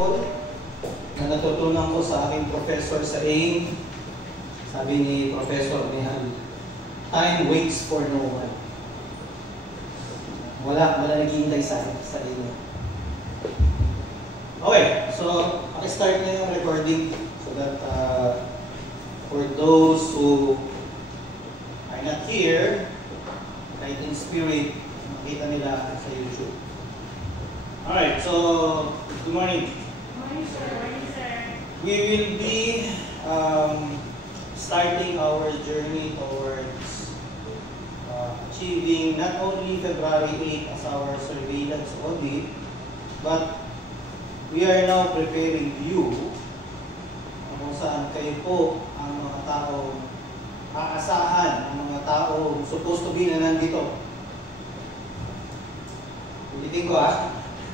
principle na natutunan ko sa aking professor sa AIM. Sabi ni Professor Nehal, time waits for no one. Wala naghihintay sa inyo. Okay, so start na yung recording so that for those who are not here, kahit in spirit, makita nila sa YouTube. Alright, so good morning. Good morning, sir. Good morning, sir. We will be starting our journey towards achieving not only February 8 as our surveillance audit, but we are now preparing you kung saan kayo po ang mga taong aasahan, ang mga taong supposed to be na nandito. Ulitin ko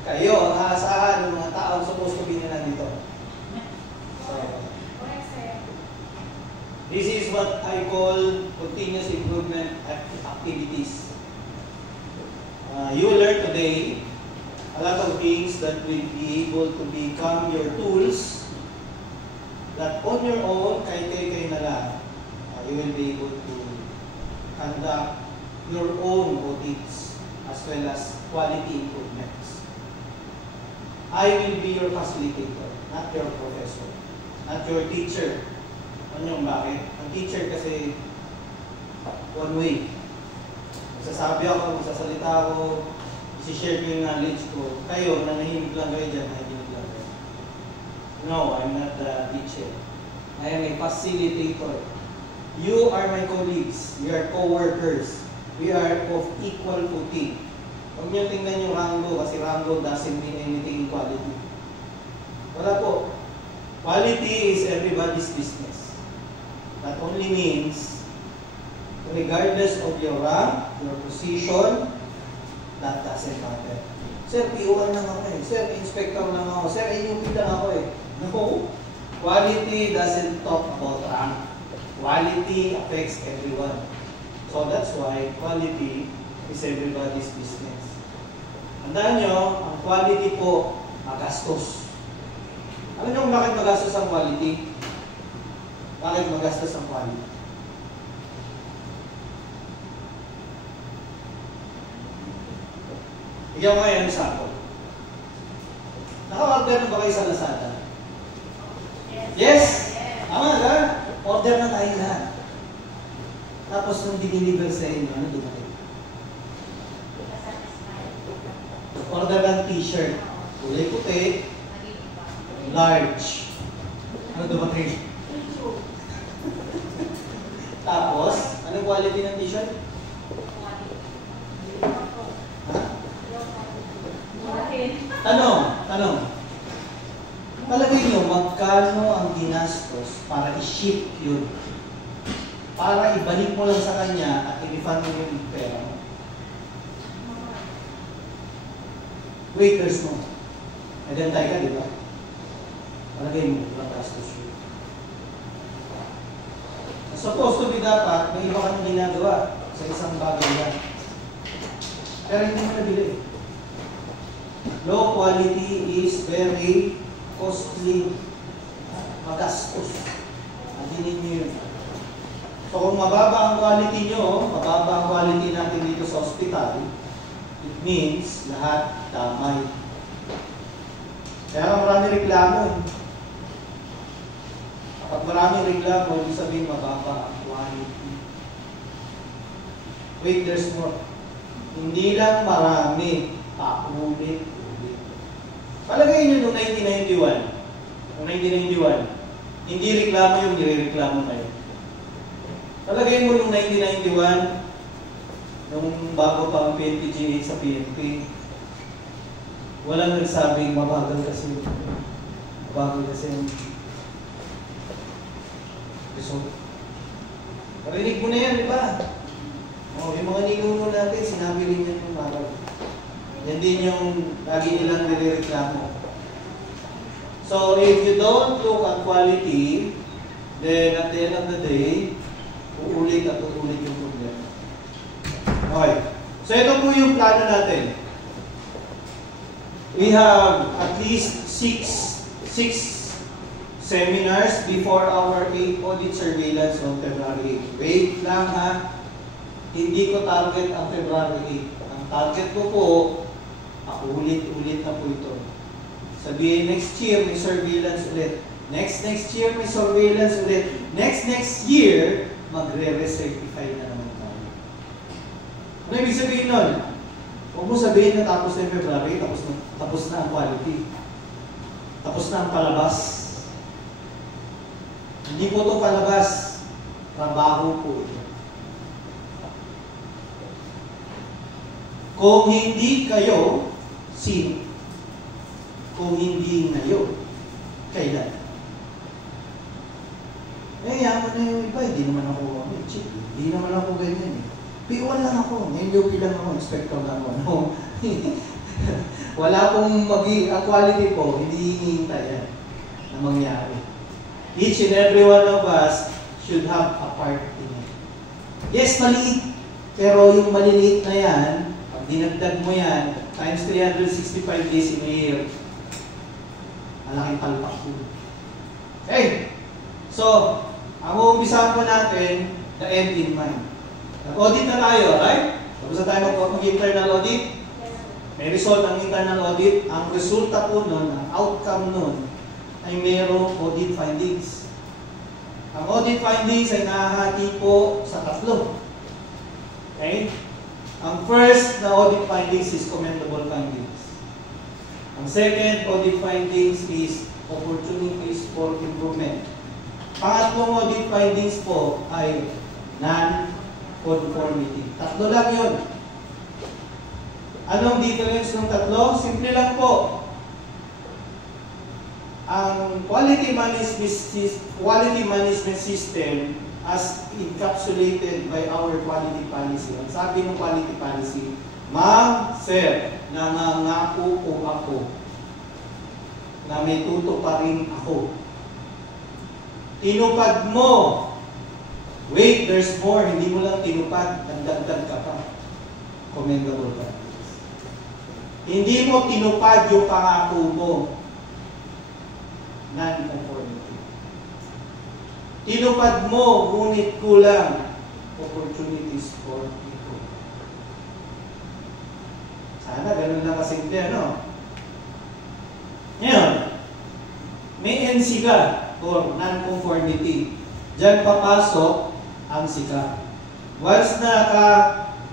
kayo ang aasahan ng mga taong supposed to be na nandito. So, this is what I call continuous improvement activities. You will learn today a lot of things that will be able to become your tools that on your own, kahit kayo na lang, you will be able to conduct your own audits as well as quality improvements. I will be your facilitator, not your professor, not your teacher. Ano yung bakit? Ang teacher kasi one way. Magsasabi ako, magsasalita ako, isi-share ko yung knowledge ko. Kayo, nanahimik lang kayo dyan, nanahimik lang kayo. No, I'm not the teacher. I am a facilitator. You are my colleagues. We are co-workers. We are of equal footing. Huwag niyo tingnan yung rango kasi rango doesn't mean anything in quality. Wala po. Quality is everybody's business. That only means regardless of your rank, your position, that doesn't matter. Sir, PO lang ako eh. Sir, inspector lang ako. Sir, IUP lang ako eh. No. Quality doesn't talk about rank. Quality affects everyone. So that's why quality is everybody's business. Tandaan nyo, ang quality po, magastos. Alam nyo kung bakit magastos ang quality? Bakit magastos ang quality? Bigyan ko ngayon sa ako. Naka-order na ba kayo sa Lazada? Yes? Tama ka? Order na tayo lahat. Tapos nung diniliver sa inyo, ano dumating? Order ng t-shirt. Kulay puti. Large. Ano dumating? Tapos, anong quality ng t-shirt? Tanong. Palagay nyo, magkano ang ginastos para i-ship yun? Para ibalik mo lang sa kanya at i-refund mo yung pera mo. Waiters mo. Nagantay ka, di ba? Palagay mo, walang gastos yun. Supposed to be dapat, may iba ka nang ginagawa sa isang bagay yan. Pero hindi mo nabili. Low quality is very costly. Magastos. Adinin nyo yun. So kung mababa ang quality nyo, mababa ang quality natin dito sa hospital, it means lahat damay. Kaya marami reklamo. Kapag maraming reklamo, ibig sabihin mababa ang quality. Wait, there's more. Hindi lang marami, paulit-ulit. Palagay nyo noong 1991, hindi reklamo yung nire-reklamo kayo. Palagay mo noong 1991, nung bago pa ang PNP-GA sa PNP, walang nagsabing mabagal kasi yung result. Parinig mo na yan, di ba? Yung mga ninuno natin, sinabi rin yan yung mabagal. Yan din yung lagi nilang nilireklamo. So, if you don't look at quality, then at the end of the day, uulit at uulit yung problema. Okay. So, ito po yung plano natin. We have at least 6 seminars before our audit surveillance on February 8. Wait lang ha. Hindi ko target ang February 8. Ang target ko po, ulit-ulit na po ito. Sabihin, next year may surveillance ulit. Next year may surveillance ulit. Next year, magre-recertify na naman tayo. Ano ibig sabihin nun? Huwag mo sabihin na tapos na yung February, tapos na ang quality. Tapos na ang palabas. Hindi po ito palabas. Trabaho po ito. Kung hindi kayo, sino? Kung hindi ngayon, kailan? Yaman na yung iba, hindi naman ako, hindi naman ako ganyan eh. P1 lang ako, NUP lang ako, inspector lang ako. No? Wala pong ang quality po, hindi hinihintay yan na mangyari. Each and every one of us should have a part in it. Yes, maliit. Pero yung maliliit na yan, pag dinagdag mo yan, times 365 days in a year, malaking palpak po. Okay. So, ang uumpisahan po natin, the end in mind. Nag-audit na tayo, right? Tapos na tayo mag-internal audit. May result ang internal audit. Ang resulta po nun, ang outcome nun, ay mayroong audit findings. Ang audit findings ay nahahati po sa 3. Okay? Ang first na audit findings is commendable findings. Ang second audit findings is opportunities for improvement. Pangatlong audit findings po ay non-conformity. 3 lang yun. Anong difference ng 3? Simple lang po. Ang quality management system as encapsulated by our quality policy. Ang sabi ng quality policy, Ma'am, Sir, nangangako po ako na may tutuparin ako. Tinupad mo. Wait, there's more. Hindi mo lang tinupad. Nagdagdag ka pa. Commendable practice. Hindi mo tinupad yung pangako mo. Non-conformity. Tinupad mo, ngunit kulang. Opportunities for people. Sana ganun lang kasimple, ano? Ngayon, may NC ka or non-conformity. Diyan papasok ang SICA. Once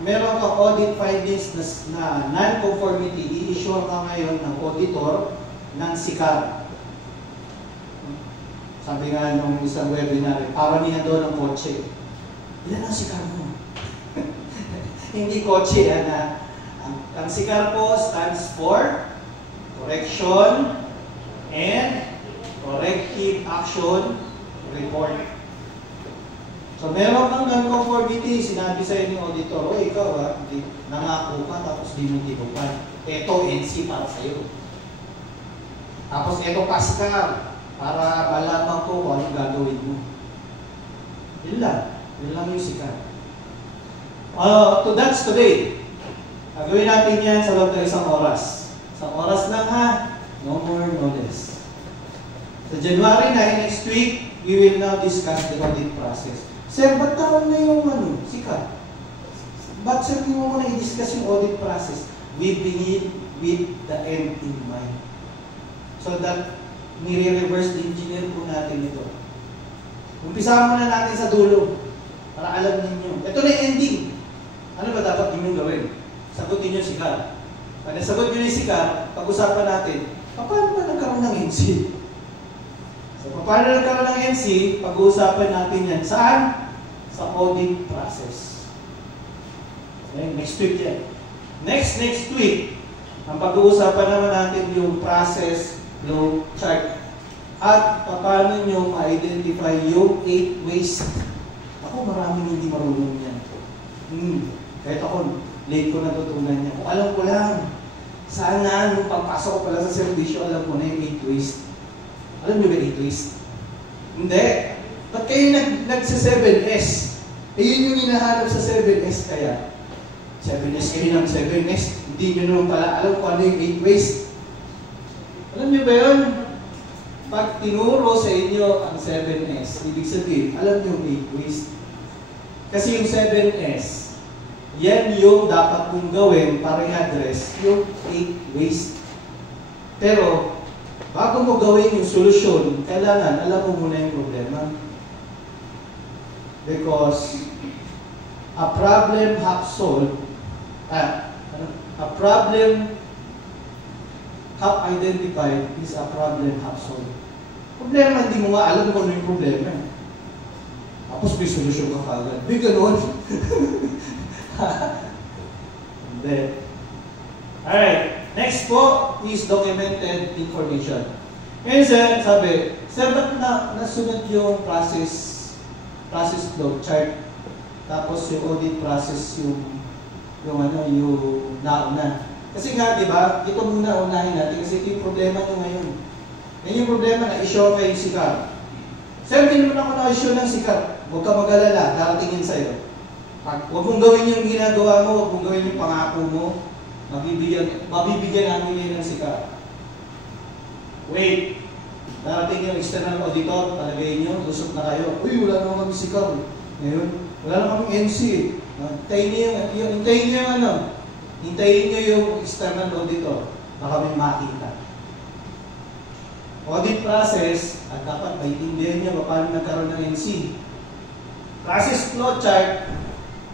meron ka audit findings na non-conformity, i-issue ka ngayon ng auditor ng SICA. Sabi nga nung isang webinar, paramihan doon ng kotse. Ilan ang SICA mo? Hindi kotse, ang SICA po stands for Correction and Corrective Action Report. So meron kang non-conformity, sinabi sa inyo auditor, o ikaw nangako ka tapos di mo tinupad. Ito NC para sa'yo. Tapos ito PASCAR para malaman ko kung anong gagawin mo. Yun lang yung SICA. That's today. Gagawin natin yan sa loob ng 1 oras. 1 oras lang ha, no more, no less. Sa January 9 next week, we will now discuss the audit process. Sir, ba't taon na yung SICA? Ba't sir, hindi mo muna i-discuss yung audit process? We begin with the end in mind. So that, nire-reverse engineer po natin ito. Umpisahan muna natin sa dulo para alam ninyo. Ito na yung ending. Ano ba dapat ninyong gawin? Sagutin nyo SICA. Pag nasagot nyo yung SICA, pag-usapan natin, paano ba nagkaroon ng NC? So, paano nagkaroon ng NC? Pag-uusapan natin yan. Saan? Sa audit process. Okay, next week yan. Next week, ang pag-uusapan naman natin yung process flow chart. At paano nyo ma-identify yung 8 ways. Ako, maraming hindi marunong yan. Kahit ako, late ko natutunan niya. Kung alam ko lang, sana nung pagpasok ko pala sa servisyo, alam ko na yung 8 ways. Alam niyo ba 8 ways? Hindi. Ba't kayo nagsa 7S? Yun yung hinahanap sa 7S kaya. 7S kayo ng 7S. Hindi nyo naman pala alam kung ano yung 8 ways. Alam niyo niyo ba yun? Pag tinuro sa inyo ang 7S, ibig sabihin, alam niyo yung 8 ways. Kasi yung 7S, yan yung dapat mong gawin para i-address yung 8 ways. Pero, bago mo gawin yung solusyon, kailangan alam mo muna yung problema. Because a problem half solved, a problem half identified is a problem half solved. Problema, hindi mo nga alam kung ano yung problema. Tapos may solusyon ka kagad. May ganun. Then, alright. Next po is documented information. Ngayon sir, sabi, sir, ba't nasunod yung process flow chart? Tapos yung audit process yung nauna. Kasi nga, di ba, ito muna unahin natin kasi ito yung problema nyo ngayon. Yan yung problema na issue kayo si Car. Sir, hindi naman ako na-issue ng sikat. Huwag ka mag-alala, daratingin sa'yo. Huwag mong gawin yung ginagawa mo, huwag mong gawin yung pangako mo. Mabibigyan namin yun ng sikat. Wait, darating yung external auditor, palagay nyo, lusot na kayo. Uy, wala naman kami sikat. Ngayon, wala naman kami NC. Hintayin nyo yung external auditor. Baka may makita. Audit process, at dapat maintindihan nyo paano nagkaroon ng NC. Process flow chart,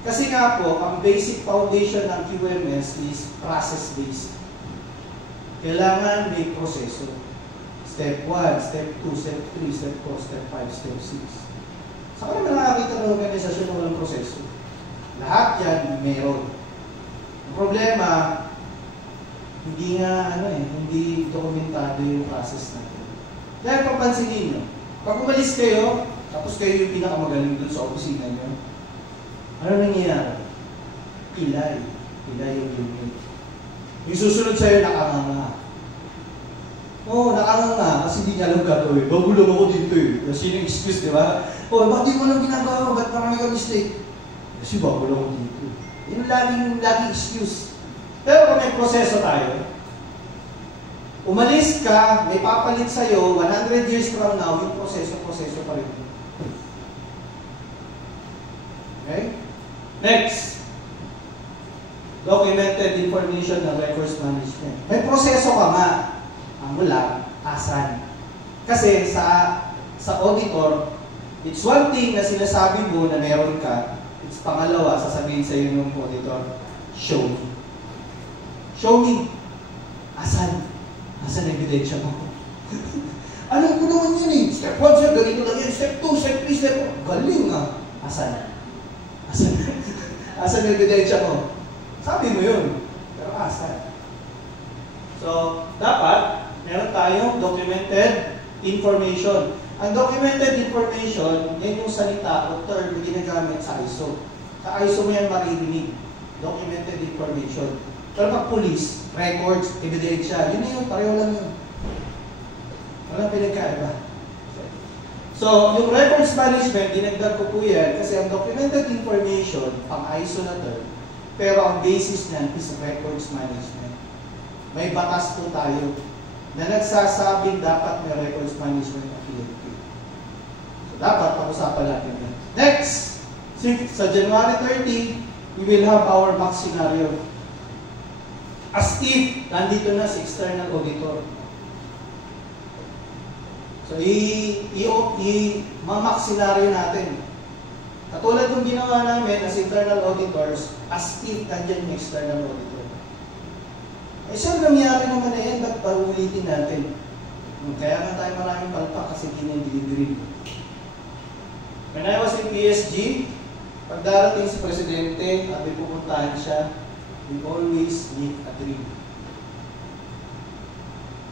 kasi nga po, ang basic foundation ng QMS is process-based. Kailangan may proseso. Step 1, Step 2, Step 3, Step 4, Step 5, Step 6. Saka naman nakakita ng organisasyon na walang proseso. Lahat yan meron. Ang problema, hindi dokumentado yung process natin. Dahil papansinin nyo, pag umalis kayo, tapos kayo yung pinakamagaling dun sa opisina nyo, ano nangyayari? Pilay yung unit. Yung susunod sa'yo, nakanganga. Oo, nakanganga, kasi hindi niya alam gagawin. Bago lang ako dito eh. Kasi yung excuse, di ba? Oh, bakit di mo lang ginagawa mo? Ba't marami ka mistake? Kasi bago lang ako dito. Yung laging excuse. Pero kung may proseso tayo, umalis ka, may papalit sa'yo, 100 years from now, yung proseso pa rin. Okay? Next. Documented information and records management. May proseso ka nga. Ang mula, asan? Kasi sa auditor, it's one thing na sinasabi mo na meron ka. It's pangalawa, sasabihin sa iyo ng auditor, show me. Show me. Asan? Asan ang ebidensya mo? Alam ko naman yun eh. Step 1, step, ganito lang yan. Step 2, step 3, step 4. Galing ah. Asan? Asan ang ebidensya mo? Sabi mo yun. Pero asan? So, dapat, meron tayong documented information. Ang documented information, yan yung salita o term na ginagamit sa ISO. Sa ISO mo yan maririnig. Documented information. Pero pag police, records, ebidensya, yun na yun, pareho lang yun. Walang pinagkaiba. So, yung records management, dinagdag ko po yan kasi ang documented information, pang ISO na term, pero ang basis niyan is records management. May batas po tayo na nagsasabing dapat may records management activity. So, dapat pag-usapan natin yan. Next! Sa January 30, we will have our mock scenario. As if, nandito na si external auditor. So, i-mock scenario natin. Katulad ng ginawa namin as internal auditors, as if nandyan yung external auditor. Eh, sir, nangyari naman na yan, ba't paulitin natin? Kaya nga tayo maraming palpak kasi kinidelivery. When I was in PSG, pag darating si Presidente at may pupuntahan siya, we always need a drill.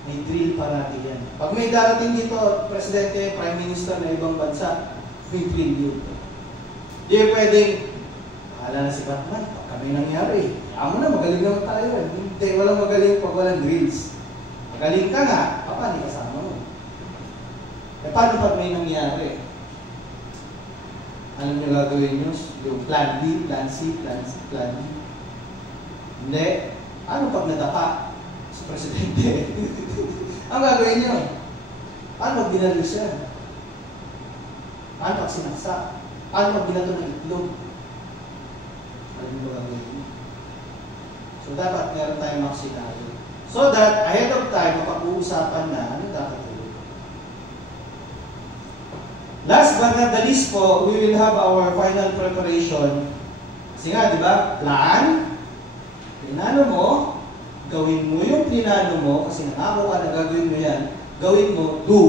May drill parati yan. Pag may darating dito, Presidente, Prime Minister na ibang bansa, may drill yun. Di pwedeng, bahala na si Batman, pag kami nangyari. Kaya mo na, magaling naman tayo. Hindi, walang magaling pag walang drills. Magaling ka nga, paano kasama mo? E paano pag may nangyari? Ano nyo gagawin nyo? Yung plan B, plan C, plan D. Hindi. Ano pag nadapa si Presidente? Ang gagawin nyo, paano pag binaril siya? Paano pag sinaksak? Paano pag binato ng itlog? Ano mo gagawin nyo? So, dapat meron tayong mga scenario. So that, ahead of time, mapag-uusapan na ano dapat gawin. Last but not the least po, we will have our final preparation. Kasi nga, di ba? Plan. Plinano mo. Gawin mo yung plinano mo. Kasi nangako ka na gagawin mo yan. Gawin mo, do.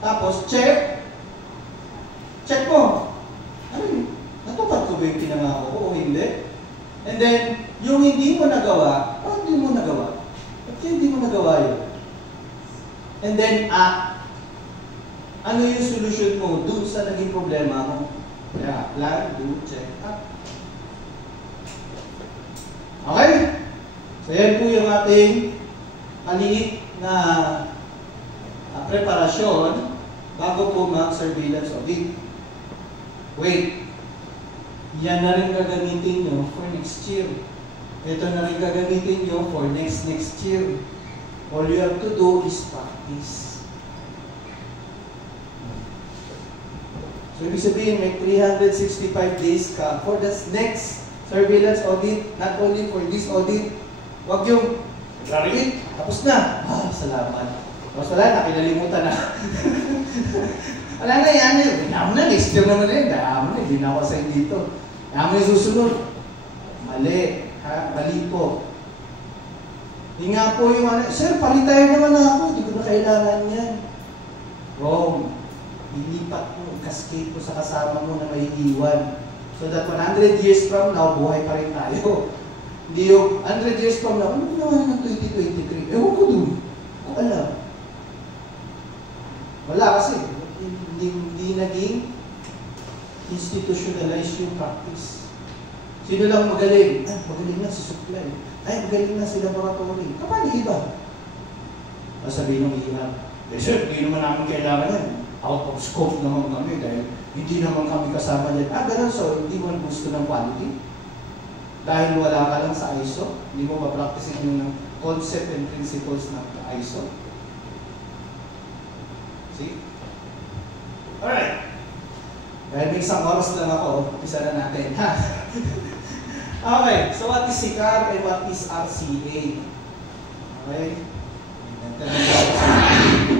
Tapos, check. Check mo. Ano yun? Natupad ko ba yung pinangako ko o hindi? And then, yung hindi mo nagawa, hindi mo nagawa? At hindi mo nagawa yun? And then, ano yung solution mo dun sa naging problema mo? Kaya, plan, do, check, act. Okay? So, yan po yung ating maliit na preparasyon bago po mag-surveillance audit. Wait. Yan na rin gagamitin nyo for next year. Ito na rin gagamitin nyo for next year. All you have to do is practice. So, ibig sabihin, may 365 days ka for the next surveillance audit, not only for this audit. Huwag yung, graduate, tapos na. Salamat. Tapos wala na, kinalimutan na. Wala na yan. Binamo na, next year naman na yun. Dahamo na, hindi na ako assign dito. Dahamo yung susunod. Mali. Mali po. Hindi nga po yung sir, palitay naman ako. Hindi ko na kailangan yan. Wrong. Ilipat mo, cascade mo sa kasama mo na may iwan. So that 100 years from now, buhay pa rin tayo. Hindi yung 100 years from now, ano ginawa ng 2023? Ewan ko dun. Kung alam. Wala kasi. Hindi naging institutionalize yung practice. Sino lang magaling? Magaling na si supply. Magaling na si laboratory. Kapag iba? Sabihin ng iba, sir, hindi naman namin kailangan yan. Out of scope naman kami dahil hindi naman kami kasama dyan. Ganun, so hindi mo gusto ng quality. Dahil wala ka lang sa ISO, hindi mo ma-practicein yung concept and principles ng ISO. See? Alright. Dahil may isang oras lang ako, isa na natin. Okay, so what is SICAR and what is RCA? Okay?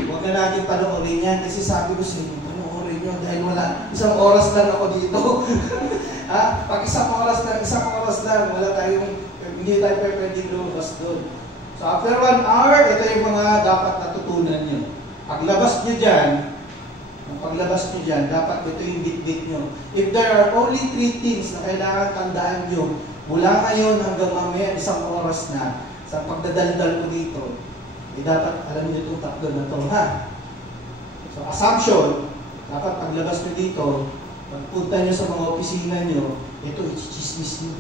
Huwag na natin panoorin yan kasi sabi ko sa inyo, panoorin nyo dahil wala, isang oras lang ako dito. Pag isang oras lang, wala tayong, hindi tayo pwede lumabas doon. So after 1 hour, ito yung mga dapat natutunan nyo. Paglabas nyo dyan, dapat ito yung bit-bit nyo. If there are only 3 things na kailangan tandaan nyo, mula ngayon hanggang mamaya isang oras na, sa pagdadaldal ko dito, dapat alam nyo itong tatlo na ito, ha? So, assumption, dapat paglabas nyo dito, pagpunta nyo sa mga opisina nyo, ito, i-chismis nyo.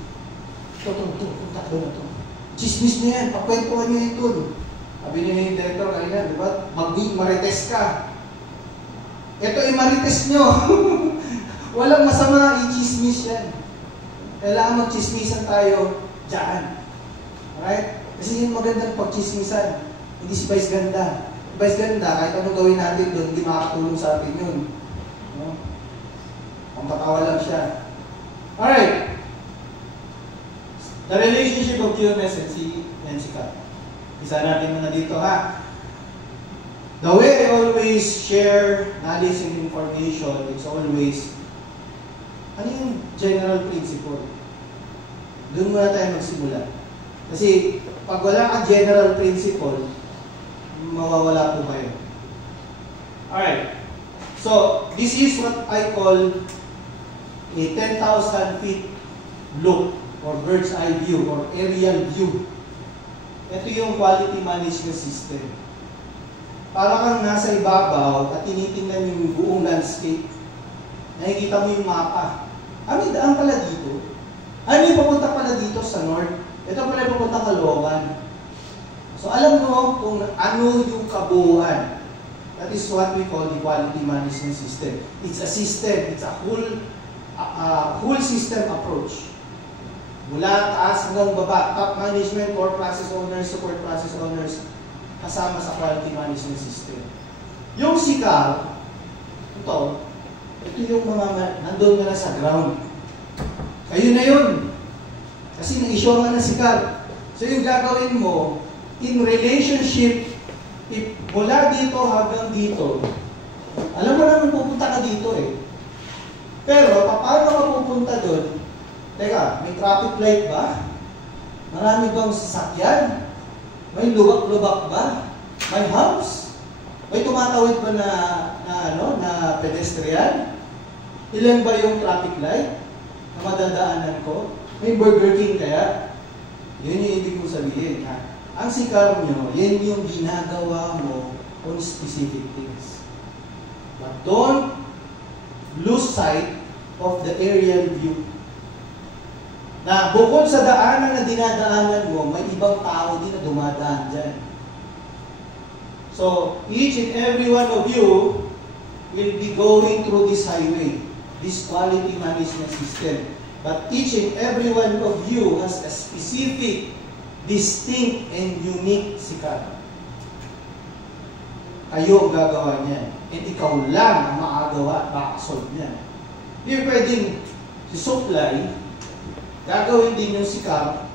Itong tatlo na ito. Chismis nyo yan, pakwentuhan nyo ito. Sabi nyo yung director kanina, di ba? Marites ka. Ito, i-marites nyo. Walang masama, i-chismis yan. Kailangan mag-chismisan tayo dyan. Alright? Kasi yung magandang pag-chismisan, hindi si Vice Ganda. Vice Ganda, kahit anong gawin natin doon, hindi makakatulong sa atin yun. No? Pampatawa lang siya. Alright. The relationship of QMS and SICAR. Isa natin muna dito, ha? The way I always share knowledge and information, it's always, ano yung general principle? Doon muna tayo magsimula. Kasi, pag wala kang general principle, mawawala po kayo. Alright. So, this is what I call a 10,000 feet look or bird's eye view or aerial view. Ito yung quality management system. Para kang nasa ibabaw at tinitingnan yung buong landscape. Nakikita mo yung mapa. May daan pala dito. May papunta pala dito sa north. Ito pala yung papunta Caloocan. So alam mo kung ano yung kabuuan. That is what we call the quality management system. It's a system. It's a whole system approach. Mula taas hanggang baba. Top management, core process owners, support process owners. kasama sa quality management system. Yung SICAR, ito yung mga nandun na sa ground. Kayo na yun. Kasi na-issue nga ng SICAR. So yung gagawin mo, in relationship, if mula dito hanggang dito, alam mo naman pupunta ka dito eh. Pero, paano ka pupunta doon? Teka, may traffic light ba? Marami bang sasakyan? May lubak-lubak ba? May humps? May tumatawid ba na pedestrian? Ilan ba yung traffic light na madadaanan ko? May Burger King kaya? Yun yung ibig kong sabihin. Ang SICAR nyo, yan yung ginagawa mo on specific things. But don't lose sight of the aerial view. Na bukod sa daanan na dinadaanan mo, may ibang tao din na dumadaan dyan. So, each and every one of you will be going through this highway, this quality management system. But each and every one of you has a specific, distinct, and unique SICAR. Kayo ang gagawa niyan. And ikaw lang ang makagawa at makasolve niyan. Hindi pwedeng si Supply, gagawin din yung SICAR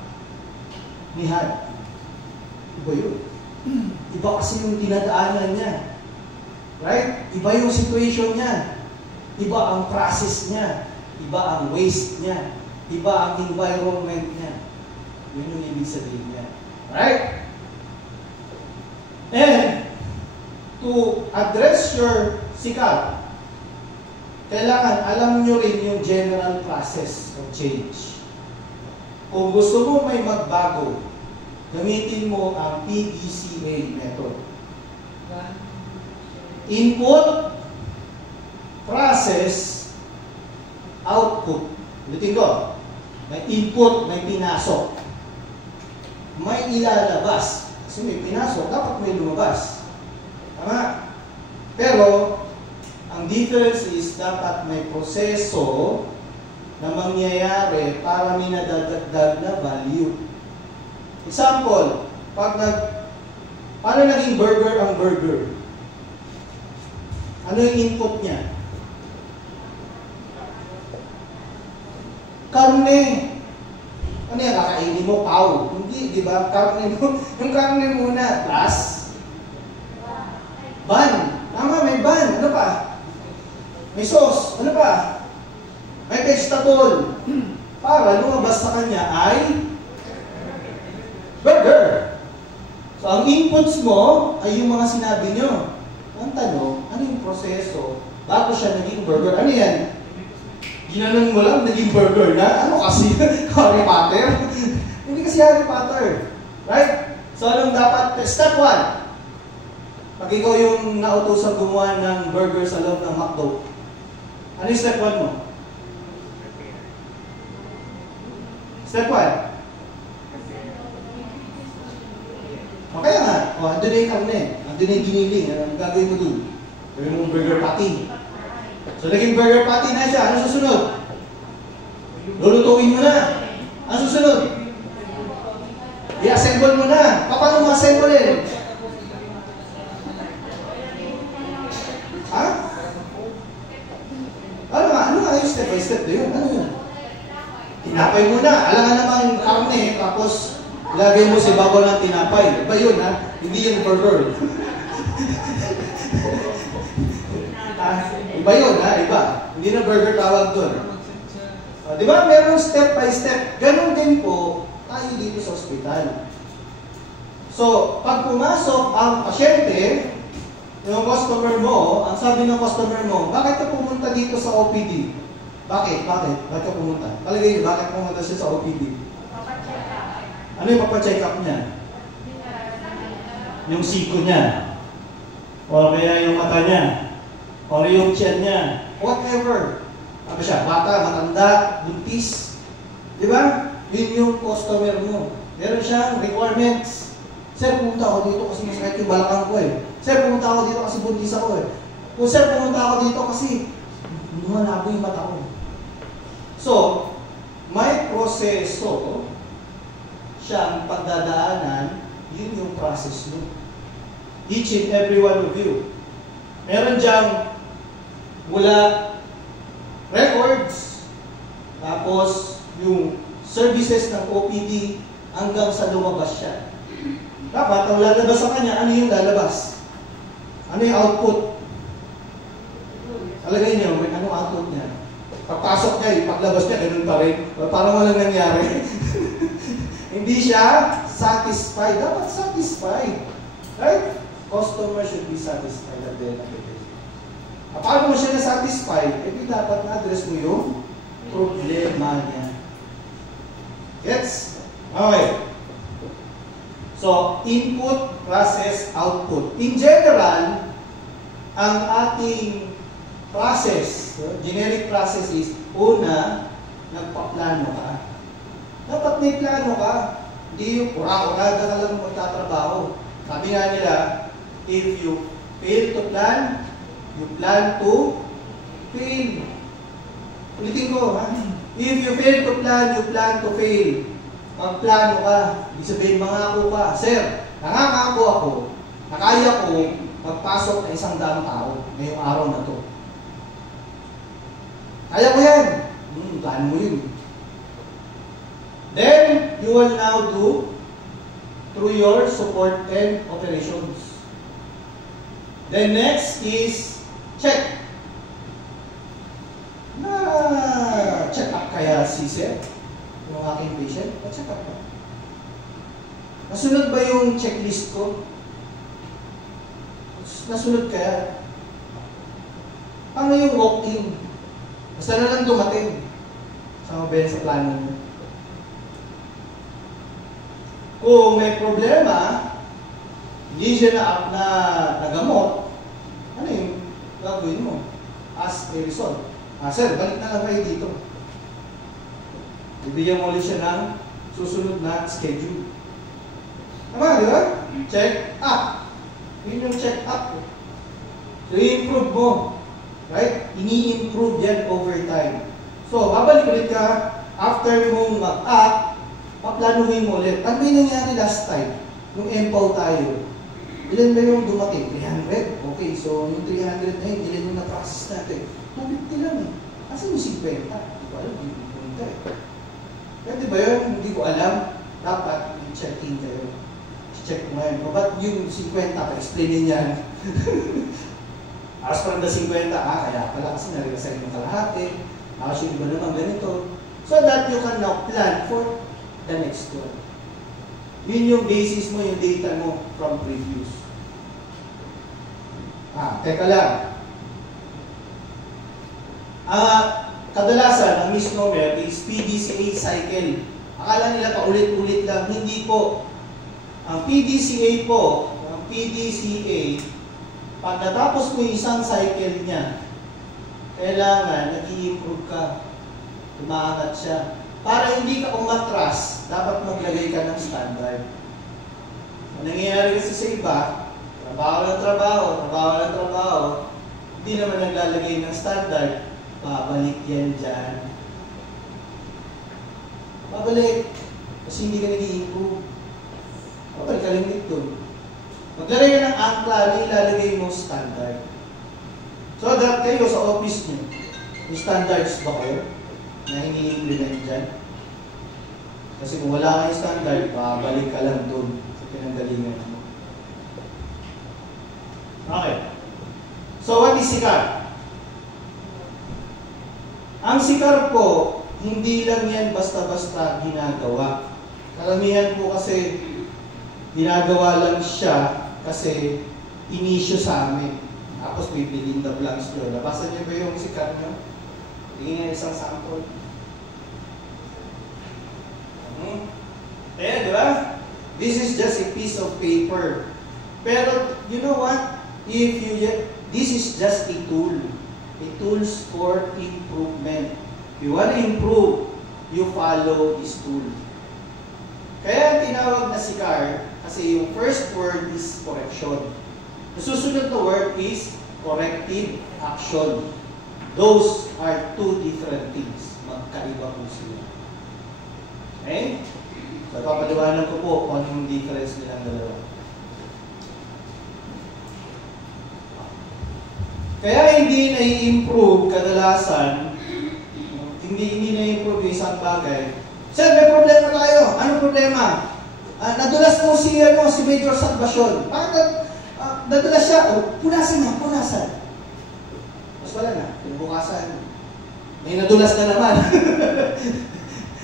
ni HUD. Iba yun. Iba kasi yung dinadaanan niya. Right? Iba yung situation niya. Iba ang process niya. Iba ang waste niya. Iba ang environment niya. Yun yung ibig sabihin niya. Right? And, to address your SICAR, kailangan alam nyo rin yung general process of change. Kung gusto mo may magbago, gamitin mo ang PDCA method. Input, process, output. Ulitin ko. May input, may pinasok. May ilalabas. Kasi may pinasok, dapat may lumabas. Tama? Pero, ang difference is dapat may proseso na mangyayari para may nadadagdag na value. Example, paano naging burger ang burger? Ano yung input niya? Karne. Ano yan? Kakainin mo, pau. Hindi, di ba? Karne mo. Yung karne muna, plus ban. Tama, may ban. Ano pa? May sauce. Ano pa? May vegetable. Para lumabas sa kanya ay burger. So, ang inputs mo ay yung mga sinabi nyo. Ang tanong, ano yung proseso bago siya naging burger? Ano yan? Ginanong mo lang, naging burger na? Ano kasi? Harry Potter? Hindi kasi Harry Potter. Right? So, anong dapat? Step 1. Pag ikaw yung nautosan gumawa ng burger sa loob ng McDo, ano yung step 1 mo? Step 1. Okay nga. O, andun na yung karne. Andun na yung giniling. Ano gagawin mo doon? Gawin mo burger patty. So, naging burger patty na siya. Ano susunod? Lulutuin mo na. Ano susunod? I-assemble mo na. Paano mo assemble eh? Ha? Ano nga yung step by step na yun? Ano yun? Tinapay mo na. Alangan naman yung karne, tapos lagay mo sa babaw ng tinapay. Iba yun ha? Hindi yung burger. Iba yun ha? Iba. Hindi na burger tawag doon. Di ba? Meron step by step. Ganon din po tayo dito sa ospital. So, pag pumasok ang pasyente, yung customer mo, ang sabi ng customer mo, bakit ka pumunta dito sa OPD? Bakit? Bakit ka pumunta? Palagay niyo, bakit pumunta siya sa OPD? Ano yung papacheck up niya? Yung siko niya. O kaya yung mata niya. O yung tiyan niya. Whatever. Ano siya? Bata, matanda, buntis. Di ba? Yun yung customer mo. Meron siyang requirements. Sir, pumunta ako dito kasi masakit yung balakang ko eh. Sir, pumunta ako dito kasi buntis ako eh. O sir, pumunta ako dito kasi malabo yung mata ko. So, may proseso siya ang pagdadaanan, yun yung process mo. each and every one of you. Meron diyang mula records, tapos yung services ng OPD hanggang sa lumabas siya. Dapat ang lalabas sa kanya, ano yung lalabas? Ano yung output? Alagay niyo, anong output niya? Pagpasok niya, paglabas niya, ganun pa rin. Parang walang nangyari. Hindi siya satisfied. Dapat satisfied. Right? Customer should be satisfied at the end of the day. Paano mo siya na-satisfied? Eh, dapat na-address mo yung problema niya. Gets? Okay. So, input, process, output. In general, ang ating process, generic process is, una, nagpaplano ka. Dapat may plano ka. Hindi yung ura-urada ka lang magtatrabaho. Sabi nga nila, if you fail to plan, you plan to fail. Ulitin ko, ha? If you fail to plan, you plan to fail. Magplano ka. Ibig sabihin, mangako ka. Sir, nangangako ako, nakaya ko magpasok ng 100 tao ngayong araw na to. Kaya ko yan. Plan mo yun. Then, you will now do through your support and operations. Then next is check. Check up kaya si Sir, yung aking patient? Check up ba? Nasunod ba yung checklist ko? Nasunod kaya? Paano yung walk-in? Basta na lang dumating. Sama ba yan sa plano mo? Kung may problema, hindi siya na gamot, ano yung gagawin mo? As a result. Sir, balik na lang kayo dito. Bibigyan mo ulit siya ng susunod na schedule. Tama, di ba? Check up. Yun yung check up. So, i-improve mo. Right? Ini-improve yan over time. So, babalik ulit ka, after mong mag-up, paplanuhin mo ulit. Ano yung nangyari last time? Nung MPOW tayo. Ilan ba yung dumating? 300? Okay, so yung 300 na yun, ilan yung na-process natin? 250 lang eh. Kasi yung 50? Hindi ko alam, hindi ko punta eh. Pwede ba yun? Hindi ko alam. Dapat i-check-in kayo. Check mo ngayon. Ba't yung 50? Pa-explainin yan. As from the 50, kaya pala kasi nare-resign yung kalahati. Actually, iba naman ganito. So that you can now plan for the next one. Yun yung basis mo, yung data mo from previous. Teka lang. Kadalasan, ang misnomer is PDCA cycle. Akala nila paulit-ulit lang. Hindi po. Ang PDCA po, ang PDCA, pag natapos mo yung isang cycle niya, kailangan nag-i-improve ka. Umaangat siya. Para hindi ka umatras, dapat maglagay ka ng standard. Ang nangyayari kasi sa iba, trabaho, hindi naman naglalagay ng standard, babalik yan dyan. Babalik. Kasi hindi ka nag-i-improve. Babalik ka lang dito. Maglagay ka ng angkla, ilalagay mo standard. So that kayo sa office nyo, yung standards ba kayo na ini-implement dyan? Kasi kung wala kayong standard, babalik ka lang doon sa pinanggalingan mo. Okay. So what is SICAR? Ang SICAR po, hindi lang yan basta-basta ginagawa. Karamihan po kasi ginagawa lang siya kasi inisyo sa amin. Tapos bibilin the blanks nyo. Nabasa niyo ba yung SICAR nyo? Tingin nga isang sample. Ayan, di ba? This is just a piece of paper. Pero, you know what? This is just a tool. A tools for improvement. If you want to improve, you follow this tool. Kaya tinawag na SICAR kasi yung first word is correction. The susunod na word is corrective action. Those are two different things. Magkaiba po sila. Okay? So, papaliwanan ko po kung anong difference nilang dalawa. Kaya hindi na-improve kadalasan, hindi na-improve yung isang bagay. Sir, may problema tayo. Anong problema? Nadulas mo si Major Salvacion. Bakit nadulas siya? Punasan. Mas wala na. Pinubukasan. May nadulas na naman.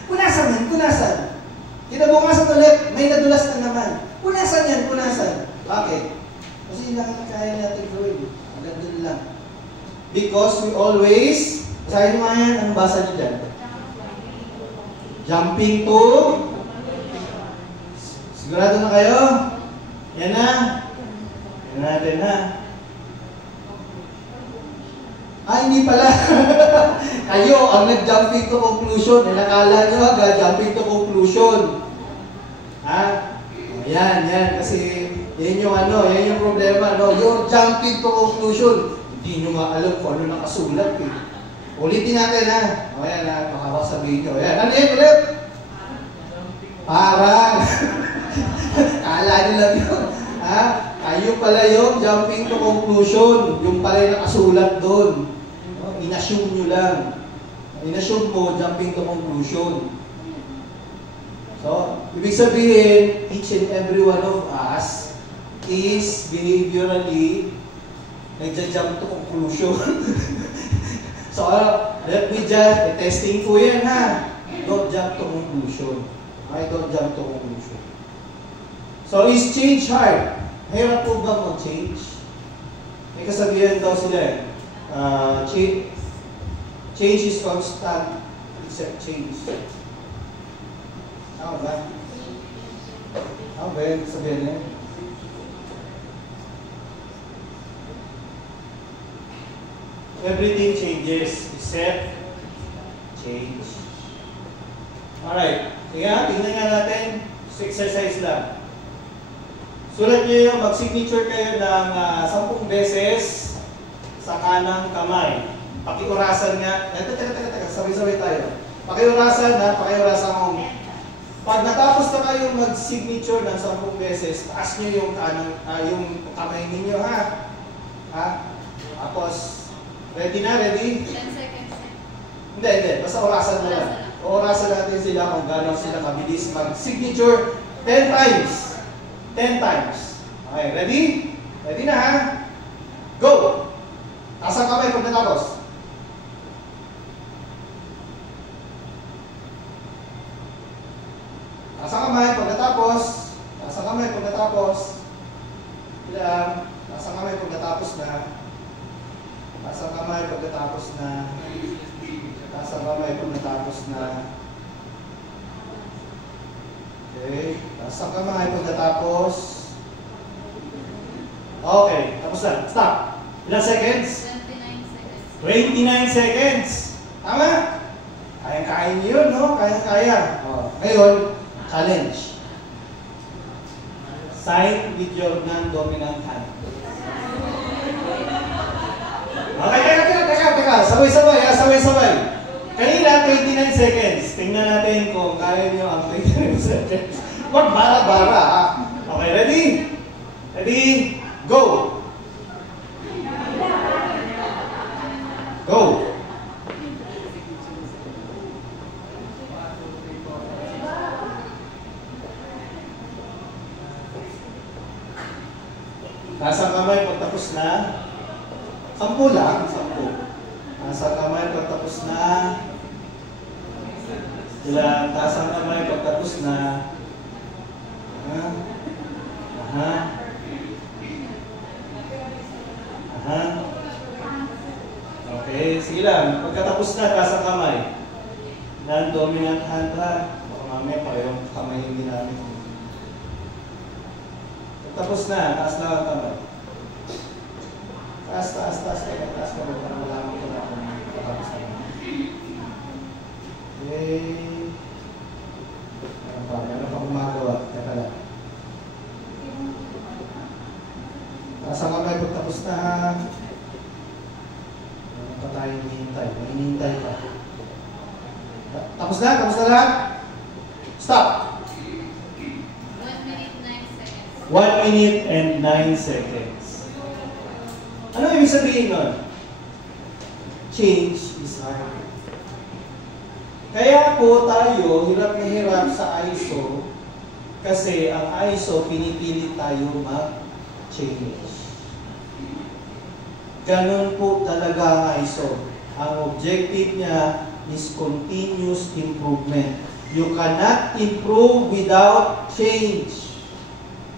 Punasan. Kinabukasan ulit, may nadulas na naman. Punasan. Bakit? Kasi hindi lang kaya natin gawin. Hanggang doon lang. Because we always, basahin mo nga yan, anong basa niyo dyan? Jumping to. Sigurado na kayo? Yan na. Yan natin ha. Hindi pala. Kayo ang nag-jumping to conclusion. Nakala nyo agad, jumping to conclusion. Yan. Kasi yan yung problema. Yung jumping to conclusion. Hindi nyo nga alam kung ano nakasulat eh. Ulitin natin ha. Ayan ha, makakasabihin nyo. Ayan, ano yun ulit? Parang. Kala nyo lang yun. Kayo pala yung jumping to conclusion. Yung pala yung nakasulat doon. In-assume nyo lang. In-assume mo, jumping to conclusion. So, ibig sabihin, each and every one of us is behaviorally nagja-jump to conclusion. So, let me just, testing po yan ha. Don't jump to conclusion. Don't jump to conclusion. So, is change hard? Hirap po ba mag-change? May kasabihan daw sila eh. Change is constant except change. Tama ba? Tama ba yun? Sabihin niya? Everything changes except change. Alright. Kaya, tingnan nga natin. Exercise lang. Sulat niyo yung mag-signature kayo ng 10 beses sa kanang kamay. Pakiurasan nga. Teka. Sabay-sabay tayo. Pakiurasan mo. Pag natapos na kayong mag-signature ng 10 beses, taas niyo yung yung kamay ninyo ha. Tapos, ready na? Ready? 10 seconds. Hindi. Basta orasan na lang. Orasan natin sila kung gano'n sila kabilis mag-signature 10 times. 10 times. Okay, ready? Ready na ha? Go! Taas ang kamay pag natapos. Taas ang kamay pag natapos. Taas ang kamay pag natapos. Ilang. Taas ang kamay pag natapos na. Taas ang kamay pag natapos na. Taas ang kamay pag natapos na. Okay. Taas ang kamay pag natapos. Okay. Tapos na. Stop. Ilang seconds? 29 seconds. Tama? Kaya niyo yun, no? Kaya. Ngayon, challenge. Sign with your non-dominant hand. Okay, teka. Sabay-sabay. Kanina, 29 seconds. Tingnan natin kung kaya niyo ang 29 seconds. Wag bara-bara, ha? Okay, ready? Ready? Go! Go! Nasa kamay pagtapos na. 10 lang. 10. Nasa kamay pagtapos na. Ilan? Taas ang kamay pagtapos na. Okay, sige lang. Pagkatapos na, taas ang kamay. Non-dominant hand ha. Baka mamaya parehong kamay yung ginamit. Pagkatapos na, taas lang ang kamay. Taas. Taas pa rin para malaman ko na kung pagkatapos na. Okay. Meron pa gumagawa. Teka lang. Taas ang kamay pagkatapos na ha. Pa tayo hinihintay. May hinihintay pa. Tapos na lang. Stop. 1 minute 9 seconds. 1 minute and 9 seconds. Ano ibig sabihin nun? change is hard. Kaya po tayo hirap na hirap sa ISO kasi ang ISO pinipilit tayo mag-change. Ganun po talaga ang ISO. Ang objective niya is continuous improvement. You cannot improve without change.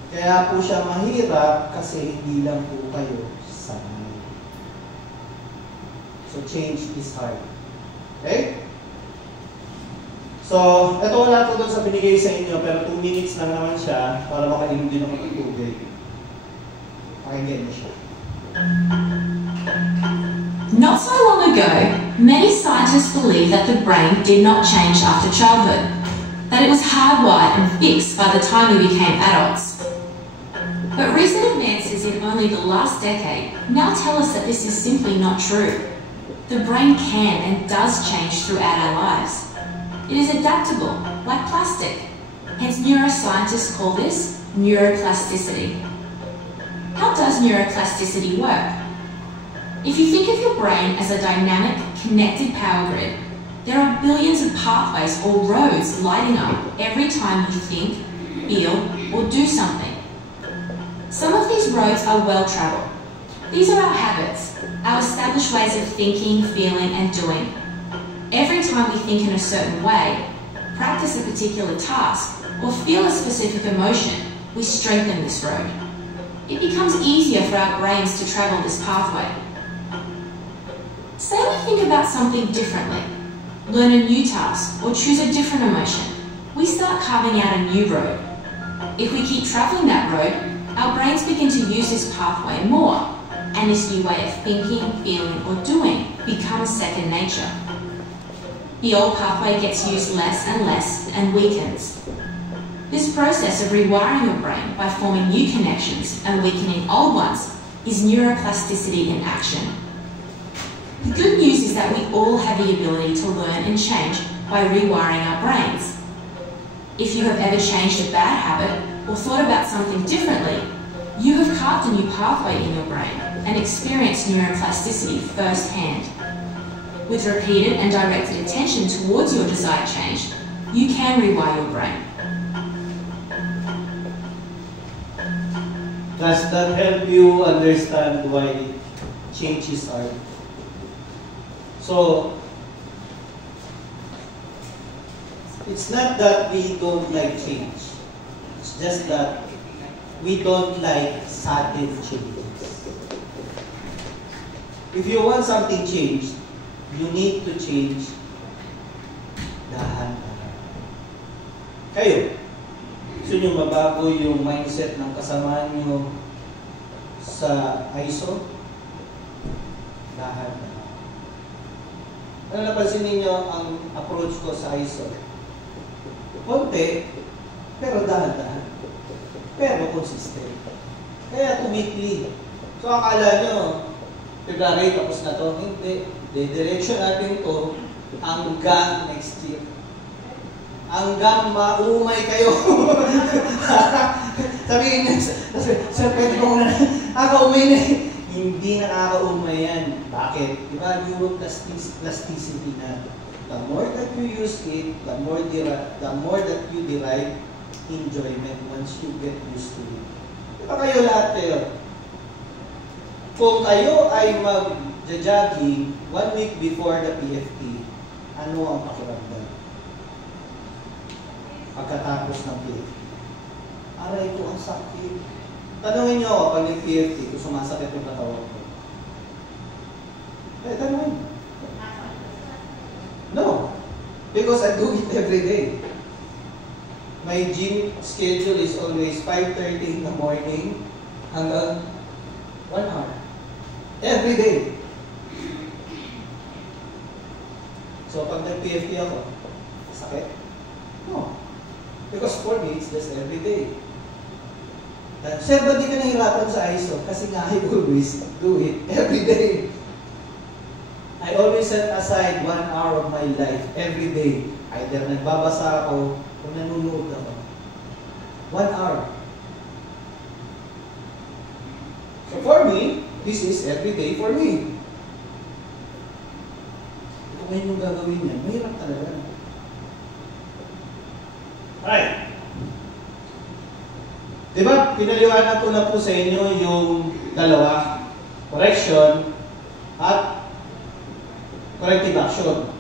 Kaya po siya mahirap kasi hindi lang po kayo sanay. So change is hard. Okay? So, ito wala ko doon sa binigay sa inyo, pero 2 minutes lang naman siya para makainom din ako ng tubig. Pakinggan niyo siya. Not so long ago, many scientists believed that the brain did not change after childhood, that it was hardwired and fixed by the time we became adults. But recent advances in only the last decade now tell us that this is simply not true. The brain can and does change throughout our lives. It is adaptable, like plastic. Hence, neuroscientists call this neuroplasticity. How does neuroplasticity work? If you think of your brain as a dynamic, connected power grid, there are billions of pathways or roads lighting up every time you think, feel, or do something. Some of these roads are well-traveled. These are our habits, our established ways of thinking, feeling, and doing. Every time we think in a certain way, practice a particular task, or feel a specific emotion, we strengthen this road. It becomes easier for our brains to travel this pathway. Say we think about something differently, learn a new task, or choose a different emotion. We start carving out a new road. If we keep travelling that road, our brains begin to use this pathway more, and this new way of thinking, feeling, or doing becomes second nature. The old pathway gets used less and weakens. This process of rewiring your brain by forming new connections and weakening old ones is neuroplasticity in action. The good news is that we all have the ability to learn and change by rewiring our brains. If you have ever changed a bad habit or thought about something differently, you have carved a new pathway in your brain and experienced neuroplasticity firsthand. With repeated and directed attention towards your desired change, you can rewire your brain. Does that help you understand why change is hard? So, it's not that we don't like change. It's just that we don't like sudden changes. If you want something changed, you need to change dahan-dahan. Kayo, gusto nyo mabago yung mindset ng kasama nyo sa ISO? Dahan-dahan. Ano napansin ninyo ang approach ko sa ISO? Konti, pero dahan-dahan. Pero consistent. Kaya weekly. So akala nyo, February tapos na to. Hindi. Didirection natin to hanggang next year. Hanggang maumay kayo. Sabihin nyo, sir, pwede ko muna nakakaumay na. Hindi nakakaumay yan. Bakit? Diba, neuroplasticity na. The more that you use it, the more that you derive enjoyment once you get used to it. Diba kayo lahat kayo? Kung kayo ay mag-jogging 1 week before the PFT, ano ang pakiramdam? Pagkatapos ng PFT. Aray ko, ang sakit. Tanungin niyo ako pag nag-PFT, kung sumasakit yung katawan ko. Tanungin. No. Because I do it every day. My gym schedule is always 5:30 in the morning hanggang 1 hour. Every day. So, pag nag-PFT ako, sakit? No. Because for me, it's just every day. Sir, ba't di ka nahirapan sa ISO? Kasi nga, I always do it every day. I always set aside 1 hour of my life every day. Either nagbabasa ako o nanonood ako. 1 hour. So for me, this is every day for me. ngayon yung gagawin niya, mahirap talaga. Alright. Diba, pinaliwanag ko na po sa inyo yung dalawa, correction at corrective action.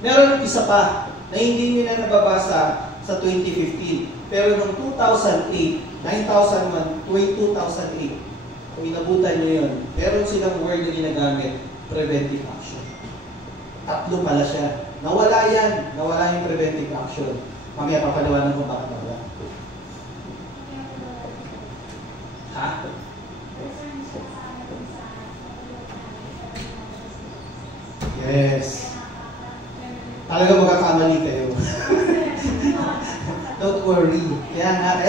Meron isa pa na hindi nyo na nababasa sa 2015. Pero noong 2008, 9001, 2008, kung inabutan nyo yun, meron silang word na ginagamit, preventive action. Tatlo pala siya. Nawala yan. Nawala yung preventive action. Mamaya papaliwanag ko bakit nawala. Ha? Yes. Talaga magkakamali kayo. Don't worry. Kaya nga,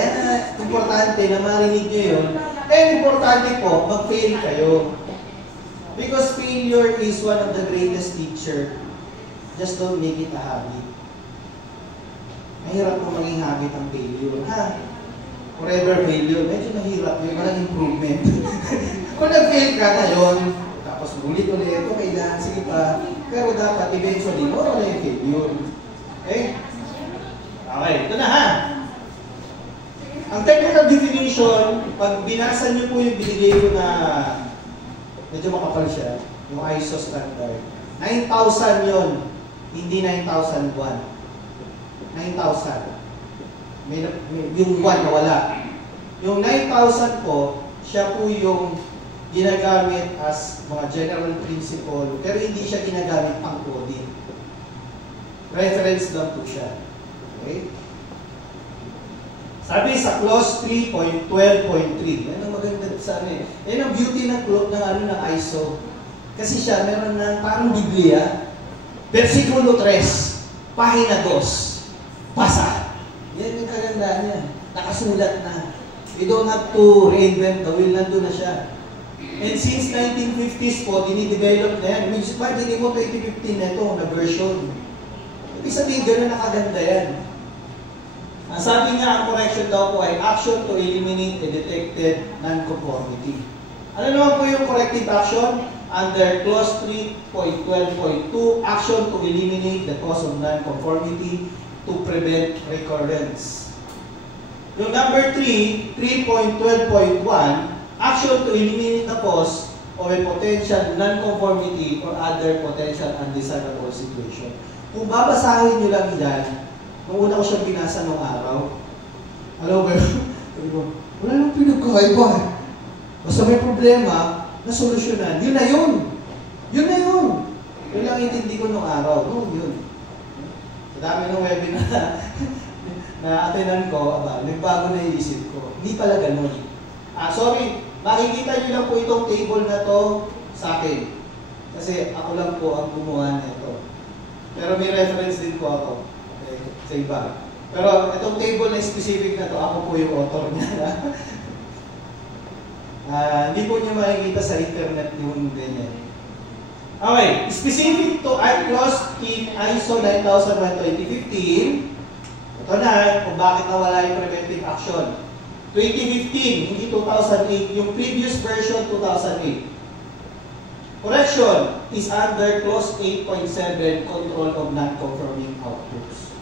importante na marinig nyo yun. Importante po, mag-fail kayo. Because failure is one of the greatest teacher. Just don't make it a habit. Mahirap po maging habit ang failure. Ha? Forever failure, medyo mahirap yun. Walang improvement. Kung nag-fail ka ngayon, tapos ulit-ulit, okay lang, sige pa. Pero dapat eventually, wala yung failure. Okay? Okay, ito na ha. Ang technical definition, pag binasa niyo po yung binigay ko na medyo makapal siya, yung ISO standard. 9,000 yun, hindi 9,001. 9,000. Yung 1 na wala. Yung 9,000 po, siya po yung ginagamit as mga general principle, pero hindi siya ginagamit pang coding. Reference lang po siya. Okay? Sabi sa clause 3.12.3, yan ang maganda sa ano eh. Yan ang beauty ng ISO. Kasi siya, meron na parang Biblia, versikulo 3, pahina 2, basa. Yan yung kagandaan niya. Nakasulat na. You don't have to reinvent the wheel. Nandun na siya. And since 1950s po, dinidevelop na yan. Imagine mo 2015 na ito, na version. Ibig sabihin, gano'n nakaganda yan. Ang sabi nga, ang correction daw po ay action to eliminate a detected non-conformity. Ano naman po yung corrective action? Under clause 3.12.2, action to eliminate the cause of non-conformity to prevent recurrence. Yung number 3, 3.12.1, action to eliminate the cause of a potential non-conformity or other potential undesirable situation. Kung babasahin nyo lang yan, nung una ko siya binasa nung araw, alam ba yun? Sabi ko, wala nang pinagkaiba. Basta may problema, nasolusyonan. Yun na yun. Yun na yun. Yun lang intindi ko nung araw. Noon yun. Sa dami ng webinar na attenan ko, nagbago na yung isip ko. Hindi pala ganun. Sorry, makikita nyo lang po itong table na to sa akin. Kasi ako lang po ang gumawa nito. Pero may reference din po ako. Okay, sa iba. Pero itong table na specific na to, ako po yung author niya. Hindi po niyo makikita sa internet yung ganyan. Okay, specific to clause in ISO 9001-2015. Ito na, kung bakit nawala yung preventive action. 2015, hindi 2008. Yung previous version, 2008. Correction is under clause 8.7, control of non-conforming outputs.